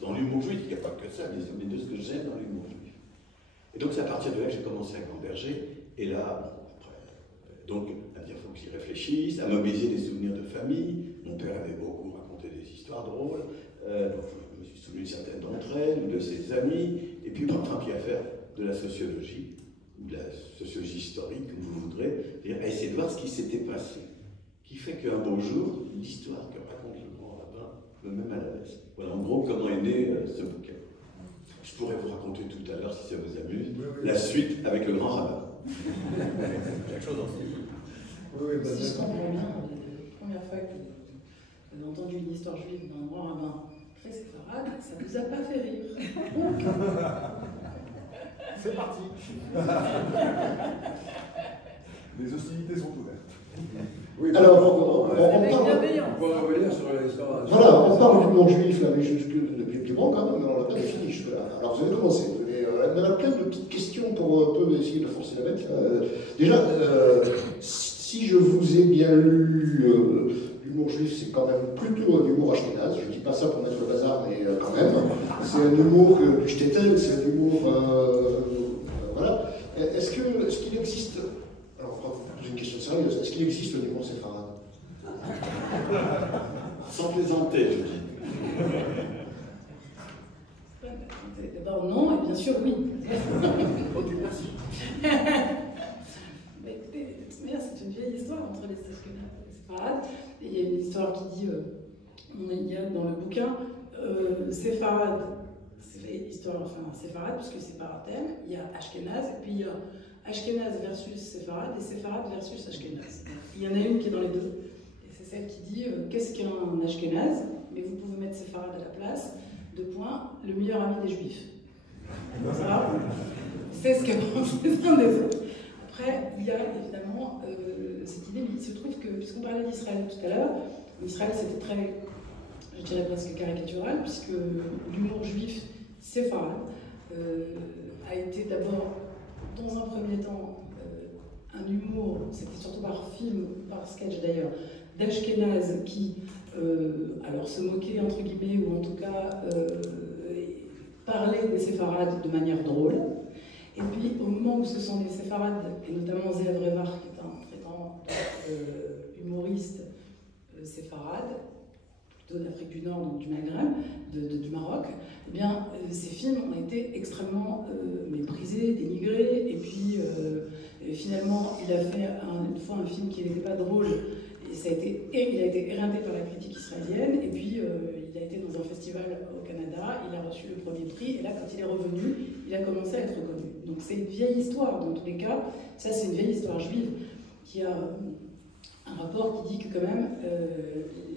dans l'humour juif. Il n'y a pas que ça, mais de ce que j'aime dans l'humour juif. Et donc c'est à partir de là que j'ai commencé à m'emberger. Et là, donc, à dire, il faut que j'y réfléchisse, à mobiliser des souvenirs de famille. Mon père avait beaucoup raconté des histoires drôles, donc je me suis souvenu de certaines d'entre elles, ou de ses amis, et puis enfin, puis à faire de la sociologie, ou de la sociologie historique, comme vous voudrez, à essayer de voir ce qui s'était passé, qui fait qu'un beau jour, l'histoire que raconte le grand rabbin me met mal à l'aise. Voilà, en gros, comment est né ce bouquin. Je pourrais vous raconter tout à l'heure, si ça vous amuse, la suite avec le grand rabbin. Quelque chose en Si je comprends bien, la première fois que vous avez entendu une histoire juive d'un grand rabbin très séfarade, ça ne vous a pas fait rire. C'est parti. Les hostilités sont ouvertes. Oui, Alors, on revenir sur l'histoire. Voilà, on parle du monde juif, là, mais depuis bon, quand même, on l'a pas défini. Alors, vous avez commencé. On a plein de petites questions pour un peu essayer de forcer la bête. Déjà, si je vous ai bien lu, l'humour juif, c'est quand même plutôt un humour ashkénaze. Je ne dis pas ça pour mettre le bazar, mais quand même. C'est un humour du shtetl, c'est un humour. Voilà. Est-ce qu'il existe. Alors, on va vous poser une question sérieuse. Est-ce qu'il existe un humour séfarade? Sans plaisanter, je dis. D'abord non, et bien sûr oui. Ok, merci. Mais écoutez, de toute manière, c'est une vieille histoire entre les ashkénazes et les séfarades. Et il y a une histoire qui dit, il y a dans le bouquin, séfarade, c'est histoire, enfin séfarade, puisque c'est par thème, il y a ashkénaze, et puis il y a ashkénaze versus séfarade, et séfarade versus ashkénaze. Il y en a une qui est dans les deux, et c'est celle qui dit, qu'est-ce qu'un ashkénaze? Mais vous pouvez mettre séfarade à la place. Deux points, le meilleur ami des juifs. Ça, c'est ce qu'a pensé les uns des autres. Après, il y a évidemment cette idée, mais il se trouve que, puisqu'on parlait d'Israël tout à l'heure, Israël c'était très, je dirais presque caricatural, puisque l'humour juif séfarade a été d'abord, dans un premier temps, un humour, c'était surtout par film, par sketch d'ailleurs, d'Ashkénazes qui alors se moquer entre guillemets, ou en tout cas parler des séfarades de manière drôle. Et puis au moment où ce sont les séfarades, et notamment Zeev Revar, qui est un très grand humoriste séfarade, plutôt d'Afrique du Nord, donc du Maghreb, du Maroc, eh bien ces films ont été extrêmement méprisés, dénigrés, et puis finalement il a fait une fois un film qui n'était pas drôle. Il a été éreinté par la critique israélienne, et puis il a été dans un festival au Canada, il a reçu le premier prix, et là, quand il est revenu, il a commencé à être reconnu. Donc c'est une vieille histoire, dans tous les cas, ça c'est une vieille histoire juive, qui a un rapport qui dit que quand même,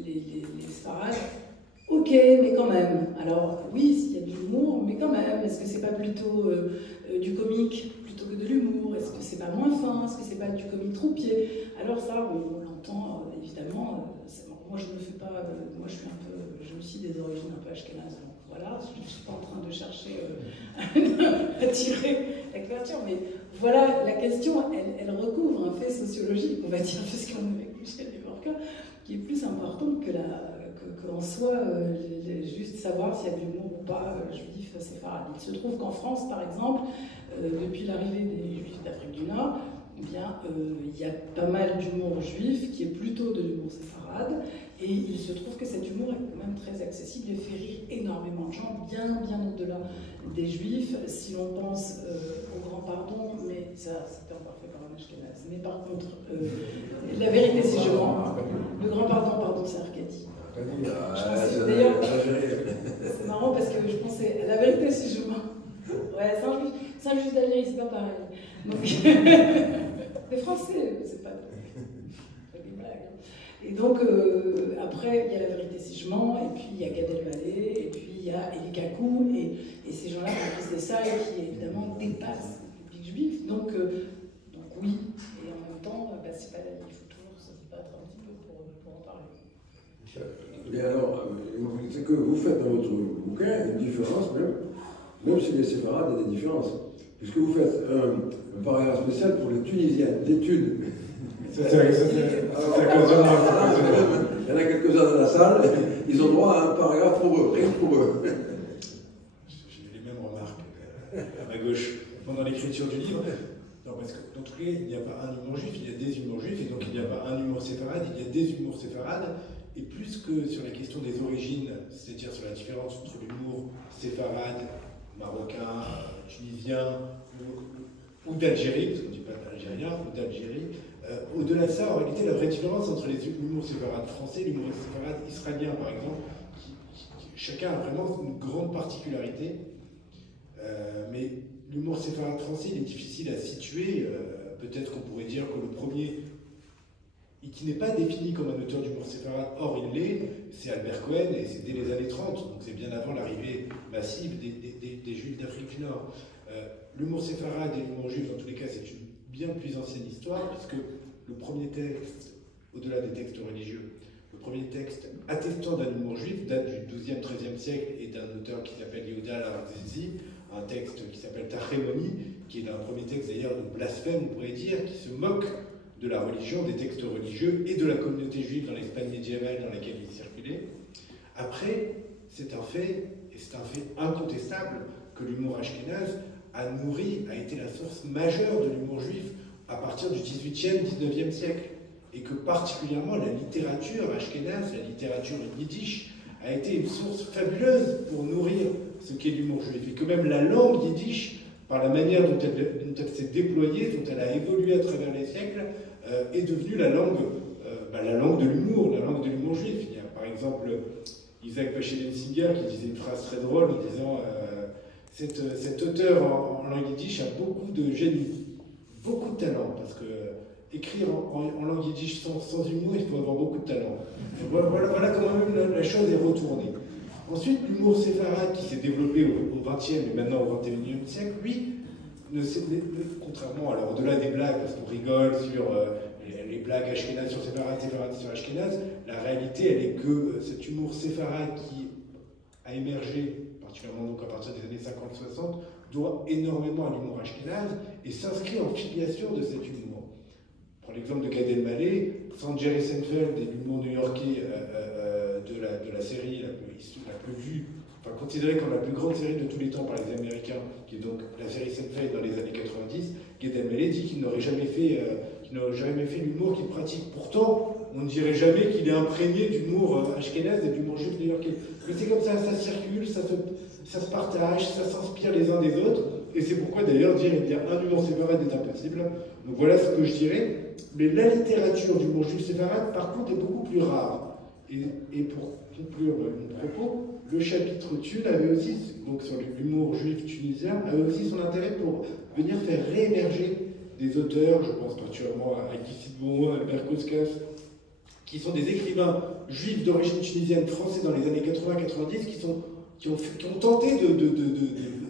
les séfarades, ok, mais quand même. Alors oui, il y a de l'humour, mais quand même, est-ce que c'est pas plutôt du comique plutôt que de l'humour? Est-ce que c'est pas moins fin? Est-ce que c'est pas du comique troupier? Alors ça, on l'entend évidemment. Moi je me fais pas, moi je suis un peu, j'ai aussi des origines un peu ashkénazes, donc voilà, je ne suis pas en train de chercher à tirer la couverture, mais voilà, la question, elle recouvre un fait sociologique, on va dire, puisqu'on a vécu chez les Morca, qui est plus important que qu'en soi, juste savoir s'il y a du humour ou pas juif séfarade. Il se trouve qu'en France, par exemple, depuis l'arrivée des Juifs d'Afrique du Nord, eh bien, il y a pas mal d'humour juif qui est plutôt de l'humour séfarade, et il se trouve que cet humour est quand même très accessible et fait rire énormément de gens, bien au-delà des juifs. Si l'on pense au grand pardon, mais ça c'était encore fait par un ashkénaze. Mais par contre, la vérité si je mens, le grand pardon, c'est Arcadie. D'ailleurs, c'est marrant parce que je pensais, la vérité si je mens, ouais, c'est un juif d'Algérie, c'est pas pareil. Donc, des Français, c'est pas des blagues. Et donc, après, il y a la vérité si je mens, et puis il y a Gad Elmaleh, et puis il y a Eli Kakou, et ces gens-là qui disent ça et qui évidemment dépassent le public juif. Donc oui, et en même temps, bah, c'est pas, il faut toujours se battre un petit peu pour en parler. Et alors, c'est que vous faites dans votre bouquin une différence, même chez les séfarades, il y a des différences. Puisque vous faites un paragraphe spécial pour les Tunisiens d'études. Il y en a quelques-uns dans la salle, ils ont droit à un paragraphe pour eux, rien que pour eux. J'ai eu les mêmes remarques à ma gauche pendant l'écriture du livre. Non, parce que dans tous les cas, il n'y a pas un humour juif, il y a des humours juifs, et donc il n'y a pas un humour séfarade, il y a des humours séfarades. Et plus que sur la question des origines, c'est-à-dire sur la différence entre l'humour séfarade, marocain, tunisien ou d'Algérie, parce qu'on ne dit pas d'Algérien, ou d'Algérie, au-delà de ça, en réalité, la vraie différence entre les humours séfarades français et l'humour séfarade israélien, par exemple, chacun a vraiment une grande particularité, mais l'humour séfarade français, il est difficile à situer. Peut-être qu'on pourrait dire que le premier, et qui n'est pas défini comme un auteur d'humour séfarade, or il l'est, c'est Albert Cohen, et c'est dès les années 30, donc c'est bien avant l'arrivée massive des Juifs d'Afrique du Nord. L'humour séfarade et l'humour juif, dans tous les cas, c'est une bien plus ancienne histoire, puisque le premier texte, au-delà des textes religieux, le premier texte attestant d'un humour juif date du XIIe, XIIIe siècle et d'un auteur qui s'appelle Yehuda al-Arzizi, un texte qui s'appelle Tachémoni, qui est un premier texte d'ailleurs de blasphème, on pourrait dire, qui se moque de la religion, des textes religieux et de la communauté juive dans l'Espagne médiévale dans laquelle il circulait. Après, c'est un fait, et c'est un fait incontestable, que l'humour ashkénaze a été la source majeure de l'humour juif à partir du XVIIIe, XIXe siècle. Et que particulièrement la littérature ashkénaze, la littérature yiddish, a été une source fabuleuse pour nourrir ce qu'est l'humour juif. Et que même la langue yiddish, par la manière dont elle s'est déployée, dont elle a évolué à travers les siècles, est devenue la langue de l'humour, la langue de l'humour juif. Il y a par exemple Isaac Bashevis Singer qui disait une phrase très drôle en disant cet auteur en langue yiddish a beaucoup de génie, beaucoup de talent, parce que écrire en langue yiddish sans humour, il faut avoir beaucoup de talent. Voilà comment même la chose est retournée. Ensuite, l'humour séfarade qui s'est développé au XXe et maintenant au XXIe siècle, lui, contrairement, alors au-delà des blagues, parce qu'on rigole sur les blagues ashkénazes sur séfarade sur ashkénaze, la réalité, elle est que cet humour séfarade qui a émergé, particulièrement donc à partir des années 50-60, doit énormément à l'humour ashkénaze et s'inscrit en filiation de cet humour. Pour l'exemple de Gad Elmaleh, sans Jerry Seinfeld et l'humour new-yorkais de la série la plus vue, enfin considérée comme la plus grande série de tous les temps par les Américains, qui est donc la série Seinfeld dans les années 90, Gad Elmaleh dit qu'il n'aurait jamais fait l'humour qu'il pratique. Pourtant, on ne dirait jamais qu'il est imprégné d'humour ashkénaze et d'humour juif new-yorkais. Mais c'est comme ça circule, ça se partage, ça s'inspire les uns des autres, et c'est pourquoi d'ailleurs dire un humour séfarade est impossible. Donc voilà ce que je dirais. Mais la littérature d'humour juif séfarade, par contre, est beaucoup plus rare. Et pour conclure mon propos, le chapitre Thune avait aussi, donc sur l'humour juif tunisien, avait aussi son intérêt pour venir faire réémerger des auteurs, je pense particulièrement à Guy Sidbon, à Albert Koskas, qui sont des écrivains juifs d'origine tunisienne français dans les années 80-90, qui ont tenté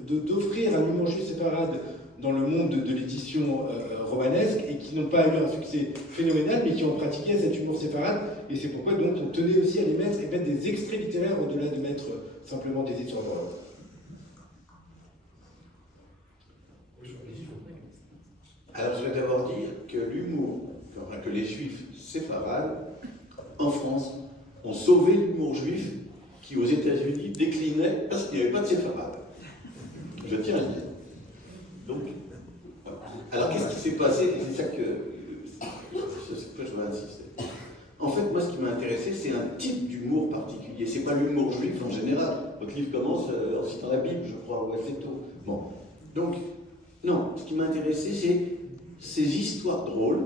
d'offrir un humour juif séfarade dans le monde de l'édition romanesque et qui n'ont pas eu un succès phénoménal, mais qui ont pratiqué cet humour séfarade. Et c'est pourquoi donc on tenait aussi à les mettre et mettre des extraits littéraires au-delà de mettre simplement des histoires drôles. Alors je vais d'abord dire que l'humour, enfin que les juifs séfarades, en France, ont sauvé l'humour juif qui aux États-Unis déclinait parce qu'il n'y avait pas de séfarade. Je tiens à le dire. Donc, alors qu'est-ce qui s'est s'est passé, et c'est ça que je veux insister. En fait, moi, ce qui m'a intéressé, c'est un type d'humour particulier. C'est pas l'humour juif en général. Votre livre commence en citant la Bible, je crois, ou assez tôt. Bon. Donc, non, ce qui m'a intéressé, c'est ces histoires drôles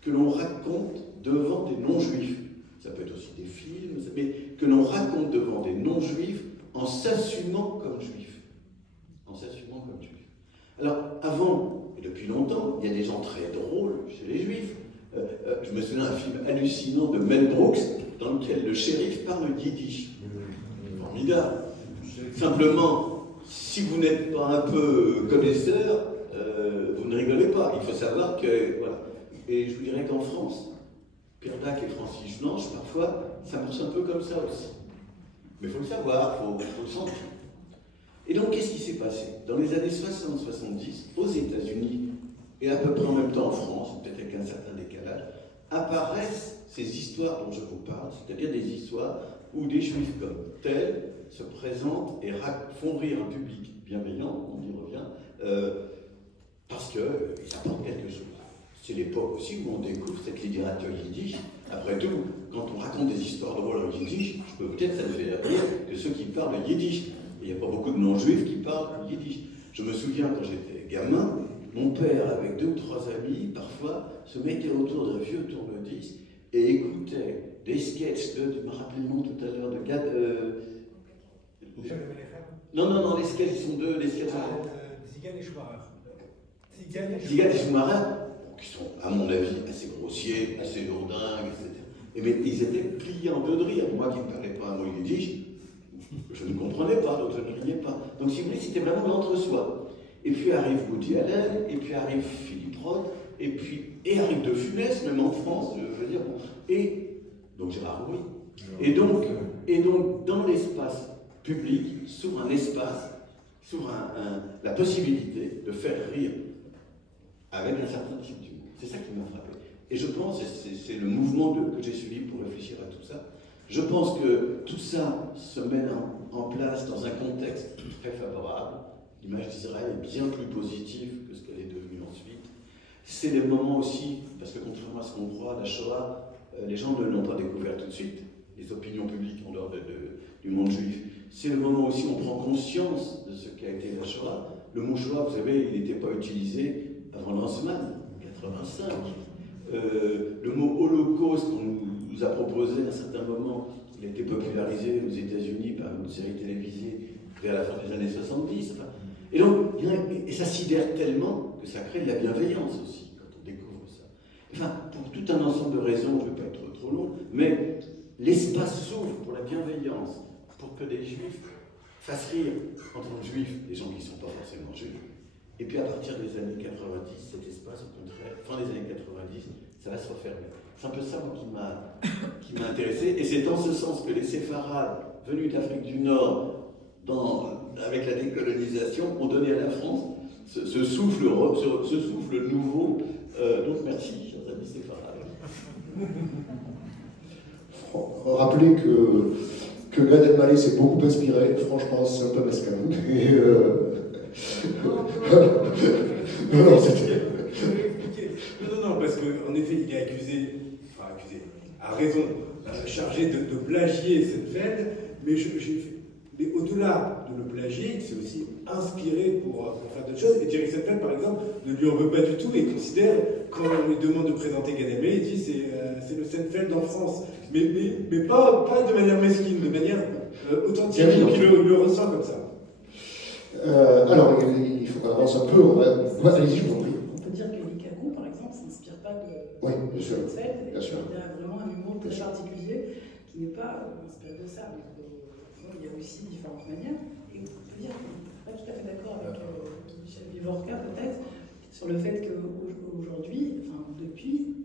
que l'on raconte devant des non-juifs. Ça peut être aussi des films, mais que l'on raconte devant des non-juifs en s'assumant comme juifs. En s'assumant comme juifs. Alors, avant, et depuis longtemps, il y a des gens très drôles chez les juifs. Je me souviens d'un film hallucinant de Mel Brooks, dans lequel le shérif parle yiddish. Formidable. Simplement, si vous n'êtes pas un peu connaisseur, vous ne rigolez pas. Il faut savoir que, voilà. Et je vous dirais qu'en France, Pierre Dac et Francis Blanche, parfois, ça marche un peu comme ça aussi. Mais il faut le savoir, il faut le sentir. Et donc, qu'est-ce qui s'est passé? Dans les années 60-70, aux États-Unis, et à peu près en même temps en France, peut-être avec un certain décalage, apparaissent ces histoires dont je vous parle, c'est-à-dire des histoires où des juifs comme tels se présentent et font rire un public bienveillant, on y revient, parce qu'ils apportent quelque chose. C'est l'époque aussi où on découvre cette littérature yiddish. Après tout, quand on raconte des histoires drôles en yiddish, peut-être ça ne fait rire que ceux qui parlent yiddish. Il n'y a pas beaucoup de non-juifs qui parlent yiddish. Je me souviens quand j'étais gamin, mon père, avec 2 ou 3 amis, parfois, se mettait autour d'un vieux tourne-disque et écoutait des sketchs de, tu m'as rappelé le nom tout à l'heure, de Gad... Non, les sketchs, ils sont 2, les sketchs... Zigal et Schumacher. Zigal et Schumacher, qui sont, à mon avis, assez grossiers, assez lourdingues, etc. Mais ils étaient pliés en 2 de rire. Moi qui ne parlais pas un mot yiddish, je ne comprenais pas, donc je ne riais pas. Donc si vous voulez, c'était vraiment l'entre-soi. Et puis arrive Woody Allen, et puis arrive Philippe Roth, et arrive De Funès, même en France, je veux dire, bon, et donc Gérard Louis. Et donc dans l'espace public, s'ouvre un espace, s'ouvre la possibilité de faire rire avec un certain type d'humour. C'est ça qui m'a frappé. Et je pense, et c'est le mouvement que j'ai suivi pour réfléchir à tout ça, je pense que tout ça se met en place dans un contexte très favorable. L'image d'Israël est bien plus positive que ce qu'elle est devenue ensuite. C'est des moments aussi, parce que contrairement à ce qu'on croit, la Shoah, les gens ne l'ont pas découvert tout de suite, les opinions publiques en dehors du monde juif. C'est le moment aussi où on prend conscience de ce qu'a été la Shoah. Le mot Shoah, vous savez, il n'était pas utilisé avant Lanzmann, en 1985. Le mot Holocauste qu'on nous a proposé à un certain moment, il a été popularisé aux États-Unis par une série télévisée vers la fin des années 70. Enfin, et donc, ça sidère tellement que ça crée de la bienveillance aussi, quand on découvre ça. Enfin, pour tout un ensemble de raisons, je ne vais pas être trop long, mais l'espace s'ouvre pour la bienveillance, pour que des juifs fassent rire en tant que juifs, des gens qui ne sont pas forcément juifs. Et puis à partir des années 90, cet espace, au contraire, fin des années 90, ça va se refermer. C'est un peu ça moi, qui m'a intéressé, et c'est en ce sens que les séfarades venus d'Afrique du Nord, avec la décolonisation, ont donné à la France ce souffle nouveau. Donc merci, chers amis séfarades. Rappelez que Gad Elmaleh s'est beaucoup inspiré, franchement c'est un peu mesquin. Non, parce qu'en effet, il est accusé, à raison, chargé de plagier Seinfeld, mais au-delà de le plagier, il s'est aussi inspiré pour faire d'autres choses. Et Jerry Seinfeld, par exemple, ne lui en veut pas du tout et considère, quand on lui demande de présenter Gad Elmaleh, il dit c'est le Seinfeld en France. Mais pas de manière mesquine, de manière authentique, il le ressent comme ça. Alors, il faut qu'on avance un peu. Allez-y, je vous en prie. On peut dire que Licago, par exemple, ne s'inspire pas de bien sûr. Il a vraiment un humour très particulier qui n'est pas inspiré de ça. Mais il y a aussi différentes manières. Et on peut dire que je ne suis pas tout à fait d'accord avec Michel Vivorca, peut-être, sur le fait qu'aujourd'hui, depuis,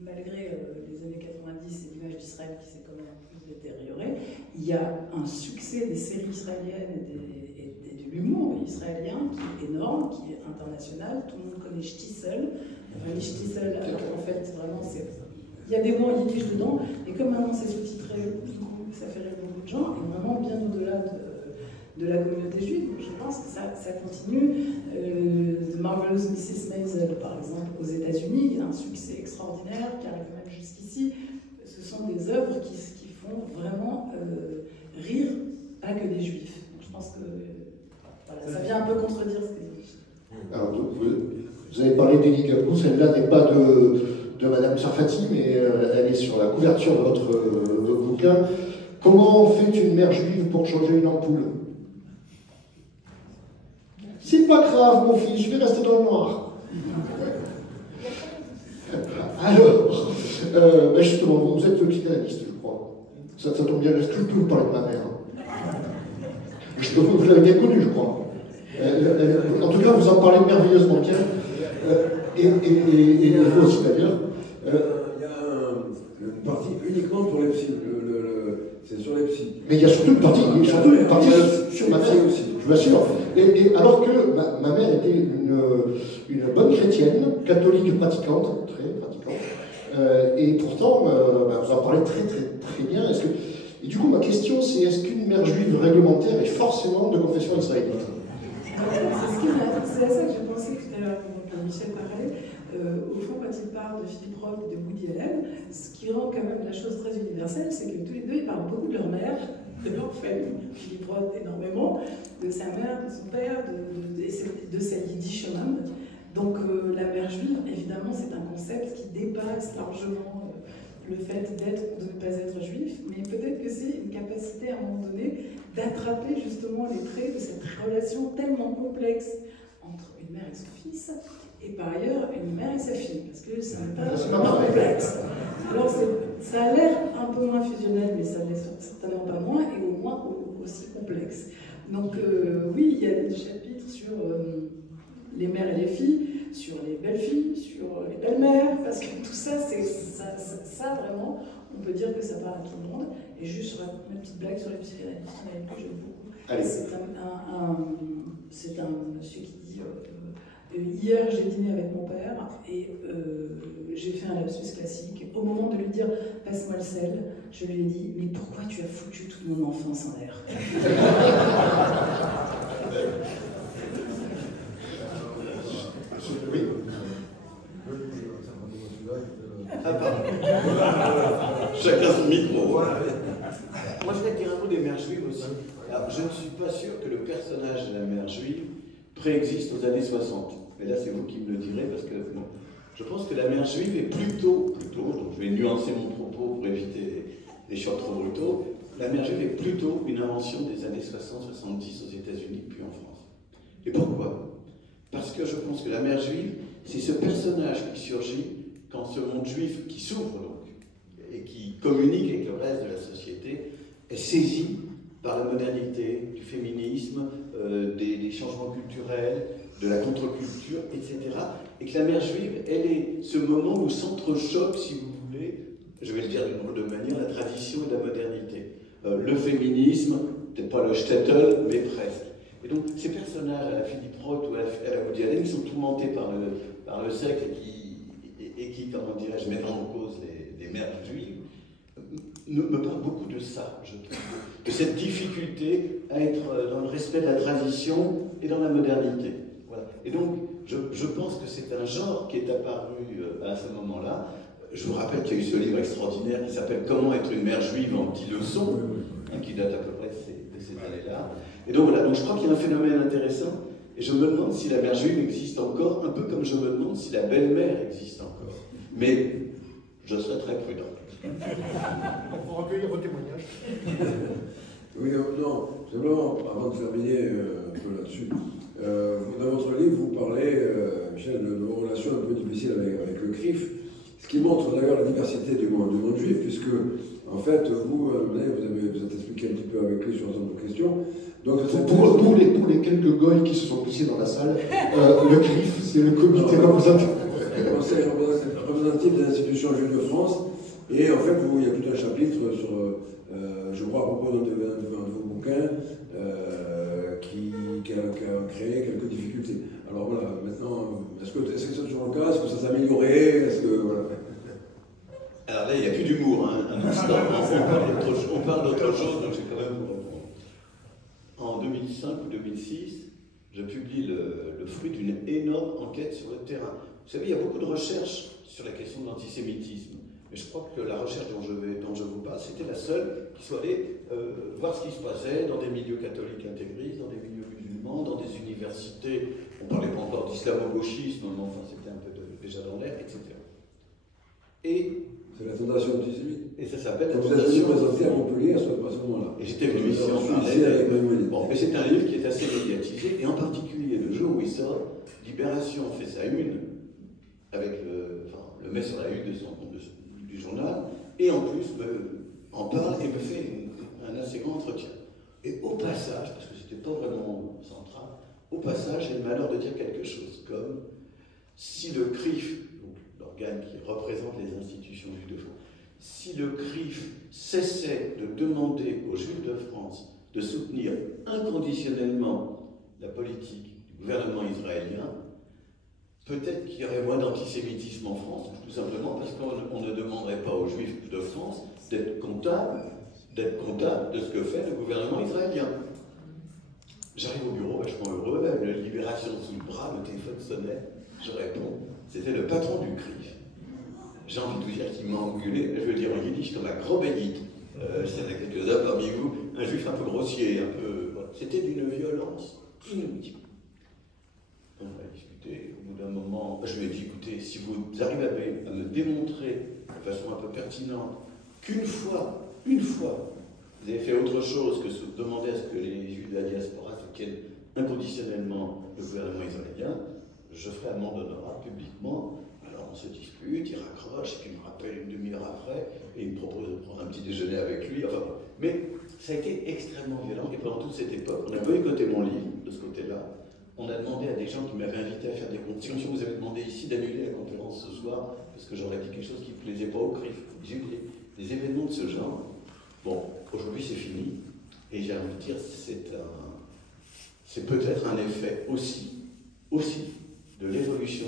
malgré les années 90 et l'image d'Israël qui s'est quand même plus détériorée, il y a un succès des séries israéliennes et de l'humour israélien qui est énorme, qui est international. Tout le monde connaît Shtisel. Enfin, les Shtisel, alors en fait, vraiment, il y a des mots yiddish dedans, et comme maintenant c'est sous-titré, du coup, ça fait rire beaucoup de gens, et vraiment bien au-delà de la communauté juive. Donc je pense que ça continue. The Marvelous Mrs. Maisel, par exemple, aux États-Unis, il y a un succès extraordinaire qui arrive même jusqu'ici. Ce sont des œuvres qui font vraiment rire, pas que des juifs. Donc je pense que voilà, ça vient un peu contredire ce que dit. Alors, vous avez parlé d'Elie Gabou, celle-là n'est pas de Madame Sarfati, mais elle est sur la couverture de votre bouquin. Comment fait une mère juive pour changer une ampoule? C'est pas grave, mon fils, je vais rester dans le noir. Alors, justement, vous êtes psychanalyste, je crois. Ça tombe bien, est-ce que je peux vous parler de ma mère? Vous l'avez bien connue, je crois. En tout cas, vous en parlez merveilleusement bien. Et vous aussi, d'ailleurs. Il y a une partie uniquement pour les psys. C'est sur les psys. Mais il y a surtout une partie, sur ma psy aussi, je vous assure. Et alors que ma mère était une bonne chrétienne, catholique pratiquante, très pratiquante, et pourtant, vous en parlez très très bien. Et du coup, ma question, c'est est-ce qu'une mère juive réglementaire est forcément de confession israélite? C'est à ça que j'ai pensé tout à l'heure, quand Michel parlait. Au fond, quand il parle de Philippe Roth et de Woody Allen, ce qui rend quand même la chose très universelle, c'est que tous les deux, ils parlent beaucoup de leur mère, de leur famille. Philippe Roth énormément, de sa mère, de son père, de sa Yiddish Shalom. Donc la mère juive, évidemment, c'est un concept qui dépasse largement le fait d'être ou de ne pas être juif, mais peut-être que c'est une capacité à un moment donné d'attraper justement les traits de cette relation tellement complexe entre une mère et son fils, et par ailleurs une mère et sa fille, parce que ça n'est pas complexe. Alors ça a l'air un peu moins fusionnel, mais ça l'est certainement pas moins, et au moins aussi complexe. Donc oui, il y a des chapitres sur les mères et les filles, sur les belles-filles, sur les belles-mères, parce que tout ça, ça vraiment, on peut dire que ça parle à tout le monde. Et juste sur une petite blague sur les psychanalystes, il y en a une que j'aime beaucoup. C'est un monsieur qui dit hier j'ai dîné avec mon père et j'ai fait un lapsus classique. Au moment de lui dire passe-moi le sel, je lui ai dit mais pourquoi tu as foutu toute mon enfance en l'air? Oui. Ah, pardon. Chacun son micro. Moi, je vais dire un mot des mères juives aussi. Alors, je ne suis pas sûr que le personnage de la mère juive préexiste aux années 60. Mais là, c'est vous qui me le direz, parce que bon, je pense que la mère juive est plutôt, donc je vais nuancer mon propos pour éviter les chocs trop brutaux, la mère juive est plutôt une invention des années 60-70 aux États-Unis, puis en France. Et pourquoi? Parce que je pense que la mère juive, c'est ce personnage qui surgit quand ce monde juif qui s'ouvre donc, et qui communique avec le reste de la société, est saisi par la modernité, du féminisme, des changements culturels, de la contre-culture, etc. Et que la mère juive, elle est ce moment où s'entrechoque, si vous voulez, je vais le dire d'une drôle de manière, la tradition et la modernité. Le féminisme, peut-être pas le shtetl, mais presque. Et donc, ces personnages, à la Philippe Roth ou à la Woody Allen, qui sont tourmentés par le sexe et qui comment dirais-je, mettent en cause les mères juives, me parlent beaucoup de ça, je trouve. De cette difficulté à être dans le respect de la tradition et dans la modernité. Voilà. Et donc, je pense que c'est un genre qui est apparu à ce moment-là. Je vous rappelle qu'il y a eu ce livre extraordinaire qui s'appelle « Comment être une mère juive en 10 leçons », qui date à peu près de ces années-là. Et donc voilà, donc je crois qu'il y a un phénomène intéressant, et je me demande si la mère juive existe encore, un peu comme je me demande si la belle-mère existe encore. Mais je serai très prudent. Pour recueillir vos témoignages. Oui, non, simplement, avant de terminer un peu là-dessus, dans votre livre, vous parlez, Michel, de vos relations un peu difficiles avec le CRIF, ce qui montre d'ailleurs la diversité du monde juif, puisque, en fait, vous êtes expliqué un petit peu avec lui sur notre question. Donc, pour les quelques goïs qui se sont poussés dans la salle, le CRIF, c'est le comité représentatif. Conseil représentatif des institutions juives de France, et en fait, il y a tout un chapitre sur, je crois, à propos de vos bouquins, qui a créé quelques difficultés. Alors voilà, maintenant, est-ce que c'est toujours le cas? Est-ce que ça s'est amélioré? Est-ce que, voilà. Alors là, il n'y a plus d'humour, hein, un instant. On parle d'autre chose, donc j'ai quand même vous répondre. En 2006, 2006, je publie le fruit d'une énorme enquête sur le terrain. Vous savez, il y a beaucoup de recherches sur la question de l'antisémitisme. Mais je crois que la recherche dont je vous parle, c'était la seule qui soit allée voir ce qui se passait dans des milieux catholiques intégristes, dans des milieux musulmans, dans des universités. On ne parlait pas encore d'islamo-gauchisme, mais enfin c'était un peu déjà dans l'air, etc. Et c'est la Fondation antisémite. Et ça s'appelle la Vous êtes venu Fondation présenter à Montpellier à ce moment-là. Et j'étais venu ici en ici avec Maïmonide. Bon, mais c'est un livre qui est assez médiatisé, et en particulier le jour où il sort, Libération fait sa une, avec le met sur la une du journal, et en plus en parle et me fait un assez grand entretien. Et au passage, parce que c'était pas vraiment central, au passage, j'ai le malheur de dire quelque chose comme si le CRIF, donc l'organe qui représente les institutions juives de France, si le CRIF cessait de demander aux Juifs de France de soutenir inconditionnellement la politique du gouvernement israélien, peut-être qu'il y aurait moins d'antisémitisme en France, tout simplement parce qu'on ne demanderait pas aux Juifs de France d'être comptables de ce que fait le gouvernement israélien. J'arrive au bureau vachement heureux, la Libération sous le bras, le téléphone sonnait, je réponds, c'était le patron du CRIF. J'ai envie de vous dire qu'il m'a engueulé, je veux dire en yiddish comme un gros bénite. S'il y en a quelques-uns parmi vous, un juif un peu grossier, un peu. Voilà. C'était d'une violence inouïe. On a discuté, au bout d'un moment, je lui ai dit écoutez, si vous arrivez à me démontrer de façon un peu pertinente qu'une fois, vous avez fait autre chose que demander à ce que les juifs de la diaspora soutiennent inconditionnellement le gouvernement israélien, je ferai amende honorable publiquement. Alors on se dispute, il raccroche, et puis il me rappelle une demi-heure après, et il me propose de prendre un petit déjeuner avec lui. Enfin, mais ça a été extrêmement violent, et pendant toute cette époque, on a boycotté mon livre de ce côté-là. On a demandé à des gens qui m'avaient invité à faire des conférences. Si vous avez demandé ici d'annuler la conférence ce soir, parce que j'aurais dit quelque chose qui ne plaisait pas au CRIF. J'ai eu des événements de ce genre. Bon, aujourd'hui c'est fini, et j'ai envie de dire, c'est peut-être un effet aussi de l'évolution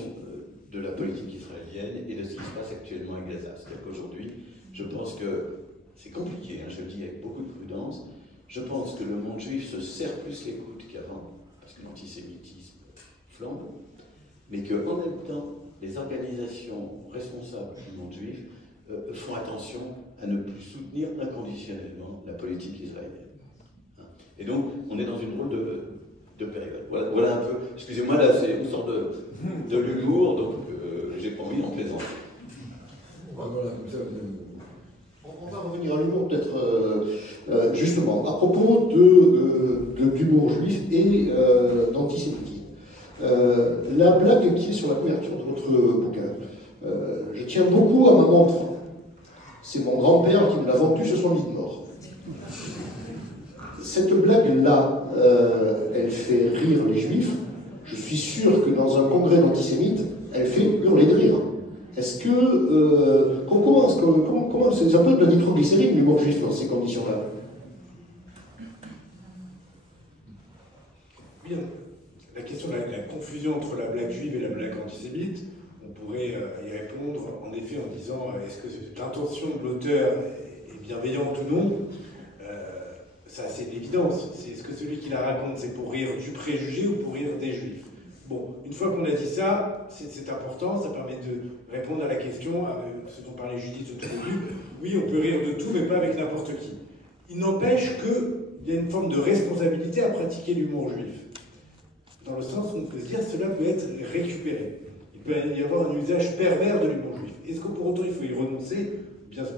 de la politique israélienne et de ce qui se passe actuellement à Gaza. C'est-à-dire qu'aujourd'hui, je pense que c'est compliqué, hein, je le dis avec beaucoup de prudence, je pense que le monde juif se serre plus les coudes qu'avant, parce que l'antisémitisme flambe, mais qu'en même temps, les organisations responsables du monde juif font attention à ne plus soutenir inconditionnellement la politique israélienne. Et donc, on est dans une drôle de période. Voilà un peu, excusez-moi, là c'est une sorte de l'humour, donc j'ai promis en plaisant. Voilà, comme ça, on va revenir à l'humour peut-être justement à propos d'humour juif et d'antisémitisme. La blague qui est sur la couverture de votre bouquin, je tiens beaucoup à ma montre. C'est mon grand-père qui me l'a vendue sur son lit de mort. Cette blague-là, elle fait rire les juifs. Je suis sûr que dans un congrès d'antisémites, elle fait hurler de rire. Est-ce que... comment c'est un peu de la nitroglycérine, l'humour juif, dans ces conditions-là? Oui, la question de la confusion entre la blague juive et la blague antisémite, on pourrait y répondre en effet en disant est-ce que l'intention de l'auteur est bienveillante ou non? Ça, c'est une évidence. Est-ce que celui qui la raconte, c'est pour rire du préjugé ou pour rire des juifs? Bon, une fois qu'on a dit ça, c'est important, ça permet de répondre à la question, ce dont parlait Judith au tout début. Oui, on peut rire de tout, mais pas avec n'importe qui. Il n'empêche qu'il y a une forme de responsabilité à pratiquer l'humour juif. Dans le sens où on peut se dire cela peut être récupéré. Il peut y avoir un usage pervers de l'humour juif. Est-ce que pour autant il faut y renoncer?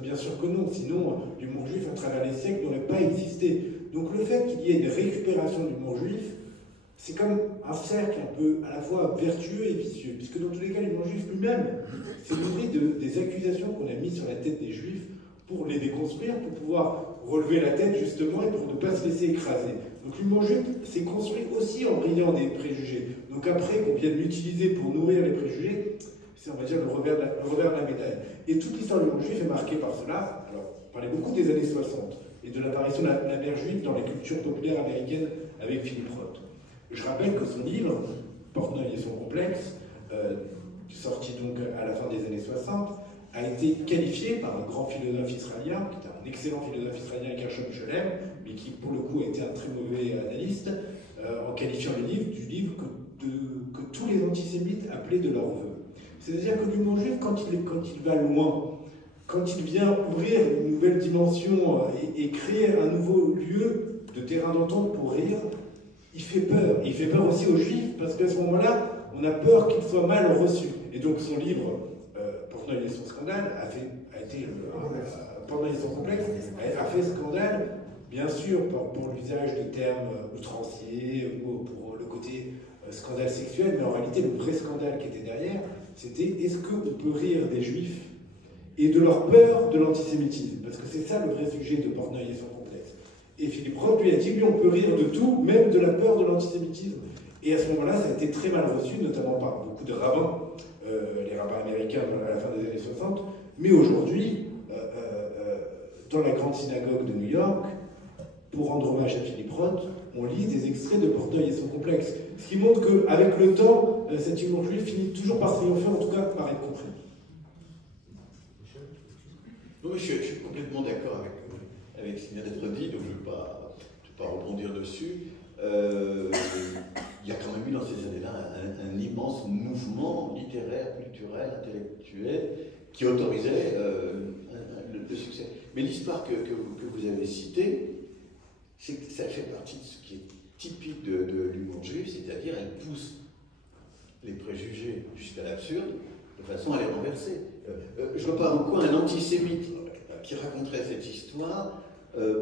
Bien sûr que non, sinon l'humour juif à travers les siècles n'aurait pas existé. Donc le fait qu'il y ait une récupération de l'humour juif, c'est comme un cercle un peu à la fois vertueux et vicieux, puisque dans tous les cas l'humour juif lui-même s'est nourri des accusations qu'on a mises sur la tête des juifs pour les déconstruire, pour pouvoir relever la tête justement et pour ne pas se laisser écraser. Donc l'humour juif s'est construit aussi en brillant des préjugés. Donc après qu'on vienne l'utiliser pour nourrir les préjugés, c'est on va dire le revers de la médaille. Et toute l'histoire de l'humour juif est marquée par cela. Alors, on parlait beaucoup des années 60 et de l'apparition de la mère juive dans les cultures populaires américaines avec Philip Roth. Je rappelle que son livre, Portnoy et son complexe, sorti donc à la fin des années 60, a été qualifié par un grand philosophe israélien, qui était un excellent philosophe israélien, Gershom Scholem, mais qui pour le coup a été un très mauvais analyste, en qualifiant le livre du livre que tous les antisémites appelaient de leur vœu. C'est-à-dire que l'humour juif, quand il va loin, quand il vient ouvrir une nouvelle dimension et créer un nouveau lieu de terrain d'entente pour rire, il fait peur. Il fait peur aussi aux juifs, parce qu'à ce moment-là, on a peur qu'il soit mal reçu. Et donc son livre, Portnoy et son scandale, Portnoy et son complexe, a fait scandale, bien sûr, pour l'usage de termes outranciers ou pour le côté scandale sexuel, mais en réalité, le vrai scandale qui était derrière, c'était est-ce qu'on peut rire des juifs et de leur peur de l'antisémitisme? Parce que c'est ça le vrai sujet de Portnoy et son complexe. Et Philippe Roth lui a dit, lui, on peut rire de tout, même de la peur de l'antisémitisme. Et à ce moment-là, ça a été très mal reçu, notamment par beaucoup de rabbins, les rabbins américains à la fin des années 60. Mais aujourd'hui, dans la grande synagogue de New York, pour rendre hommage à Philippe Roth, on lit des extraits de Portnoy et son complexe. Ce qui montre qu'avec le temps, cet humour juif finit toujours par triompher, en tout cas par être compris. Oui, je suis complètement d'accord avec ce qui vient d'être dit, donc je ne vais pas rebondir dessus. Il y a quand même eu dans ces années-là un immense mouvement littéraire, culturel, intellectuel qui autorisait le succès. Mais l'histoire que vous avez citée, c'est que ça fait partie de ce qui est typique de l'humour juif, c'est-à-dire elle pousse les préjugés jusqu'à l'absurde de façon à les renverser. Je ne vois pas en quoi un antisémite qui raconterait cette histoire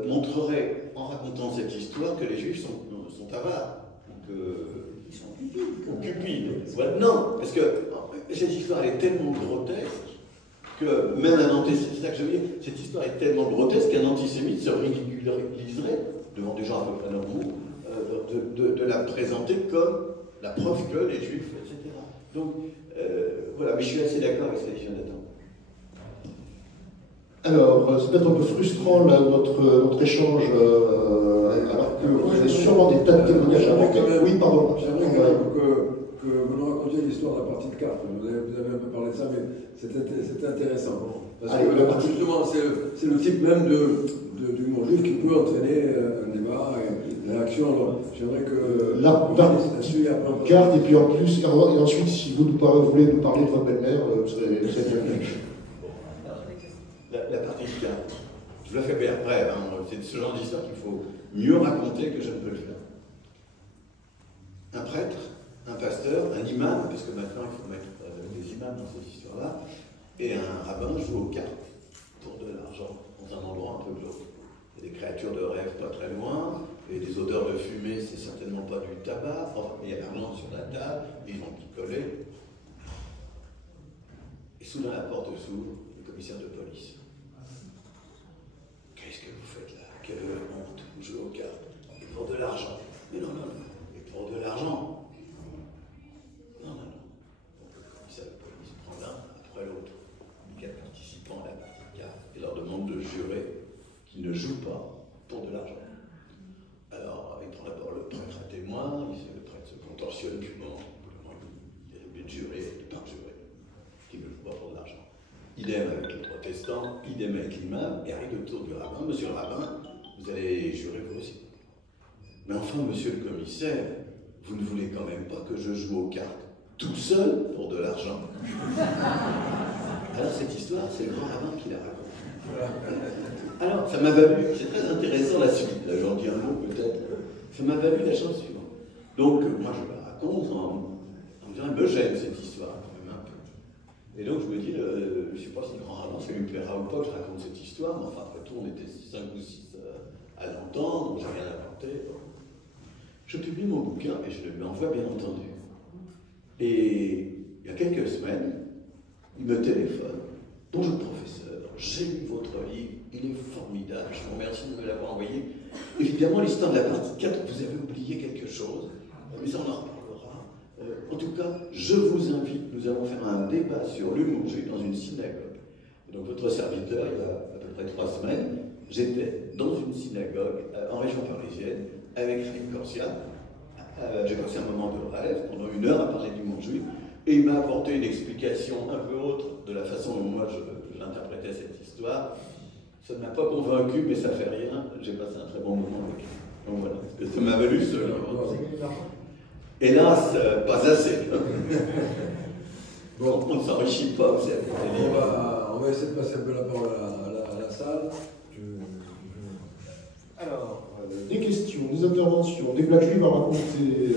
montrerait, en racontant cette histoire, que les juifs sont avares. Ils sont cupides. Voilà. Non, parce que cette histoire elle est tellement grotesque que même un antisémite, c'est ça que je veux dire, cette histoire est tellement grotesque qu'un antisémite se ridiculiserait devant des gens un peu anormaux de la présenter comme la preuve que les juifs, etc. Donc, voilà, mais je suis assez d'accord avec ce que dit Jonathan. Alors, c'est peut-être un peu frustrant là, notre échange, alors que vous avez sûrement des tas de témoignages à avoir. Oui, pardon. J'aimerais que vous nous racontiez l'histoire de la partie de cartes. Vous avez un peu parlé de ça, mais c'était intéressant. Parce que justement, c'est le type même d'humour juif qui peut entraîner un débat et une réaction. J'aimerais que la partie carte, et puis en plus, et ensuite, si vous voulez nous parler de votre belle-mère, vous serez bienvenue. La partie de cartes, je la fais bien brève, hein. C'est ce genre d'histoire qu'il faut mieux raconter que je ne peux le faire. Un prêtre, un pasteur, un imam, parce que maintenant il faut mettre des imams dans cette histoire-là, et un rabbin jouent aux cartes pour de l'argent dans un endroit un peu glauque. Il y a des créatures de rêve pas très loin, et des odeurs de fumée, c'est certainement pas du tabac, enfin, il y a l'argent sur la table, ils ont picolé. Et soudain la porte s'ouvre, le commissaire de police. Qu'est-ce que vous faites là? Quelle honte, vous jouez aux cartes. Et pour de l'argent. Mais non, et pour de l'argent. Non. Donc le commissaire de police prend l'un après l'autre, les 4 participants à la partie de cartes, et leur demande de jurer qu'ils ne jouent pas pour de l'argent. Alors, il prend d'abord le prêtre à témoin, le prêtre se contorsionne, puis bon, il est obligé de jurer, de parjurer, qu'il ne joue pas pour de l'argent. Idem avec le protestant, idem avec l'imam, et arrive le tour du rabbin. Monsieur le rabbin, vous allez jurer vous aussi. Mais enfin, monsieur le commissaire, vous ne voulez quand même pas que je joue aux cartes tout seul pour de l'argent? Alors cette histoire, c'est le grand rabbin qui la raconte. Alors, ça m'a valu, c'est très intéressant la suite, là j'en dis un mot peut-être, ça m'a valu la chose suivante. Donc, moi je la raconte en me disant, me gêne cette histoire. Et donc je me dis, je ne sais pas si le grand rabbin, ça lui plaira ou pas que je raconte cette histoire, mais enfin après tout on était 5 ou 6 à l'entendre, j'ai rien inventé. Je publie mon bouquin et je le lui envoie bien entendu. Et il y a quelques semaines, il me téléphone. Bonjour professeur, j'ai lu votre livre, il est formidable, je vous remercie de me l'avoir envoyé. Évidemment l'histoire de la partie 4, vous avez oublié quelque chose, mais ça on en reparlera. En tout cas, je vous invite, nous allons faire un débat sur l'humour juif dans une synagogue. Et donc votre serviteur, il y a à peu près 3 semaines, j'étais dans une synagogue en région parisienne avec Philippe Corsia. J'ai passé un moment de rêve pendant 1 heure à parler d'humour juif, et il m'a apporté une explication un peu autre de la façon dont moi j'interprétais cette histoire. Ça ne m'a pas convaincu, mais ça fait rien, j'ai passé un très bon moment avec lui. Donc voilà, ça m'a valu ce livre. Hélas, pas assez. Bon, On ne s'enrichit pas, vous savez. on va essayer de passer un peu la parole à la salle. Alors, des questions, des interventions, des blagues juives à raconter,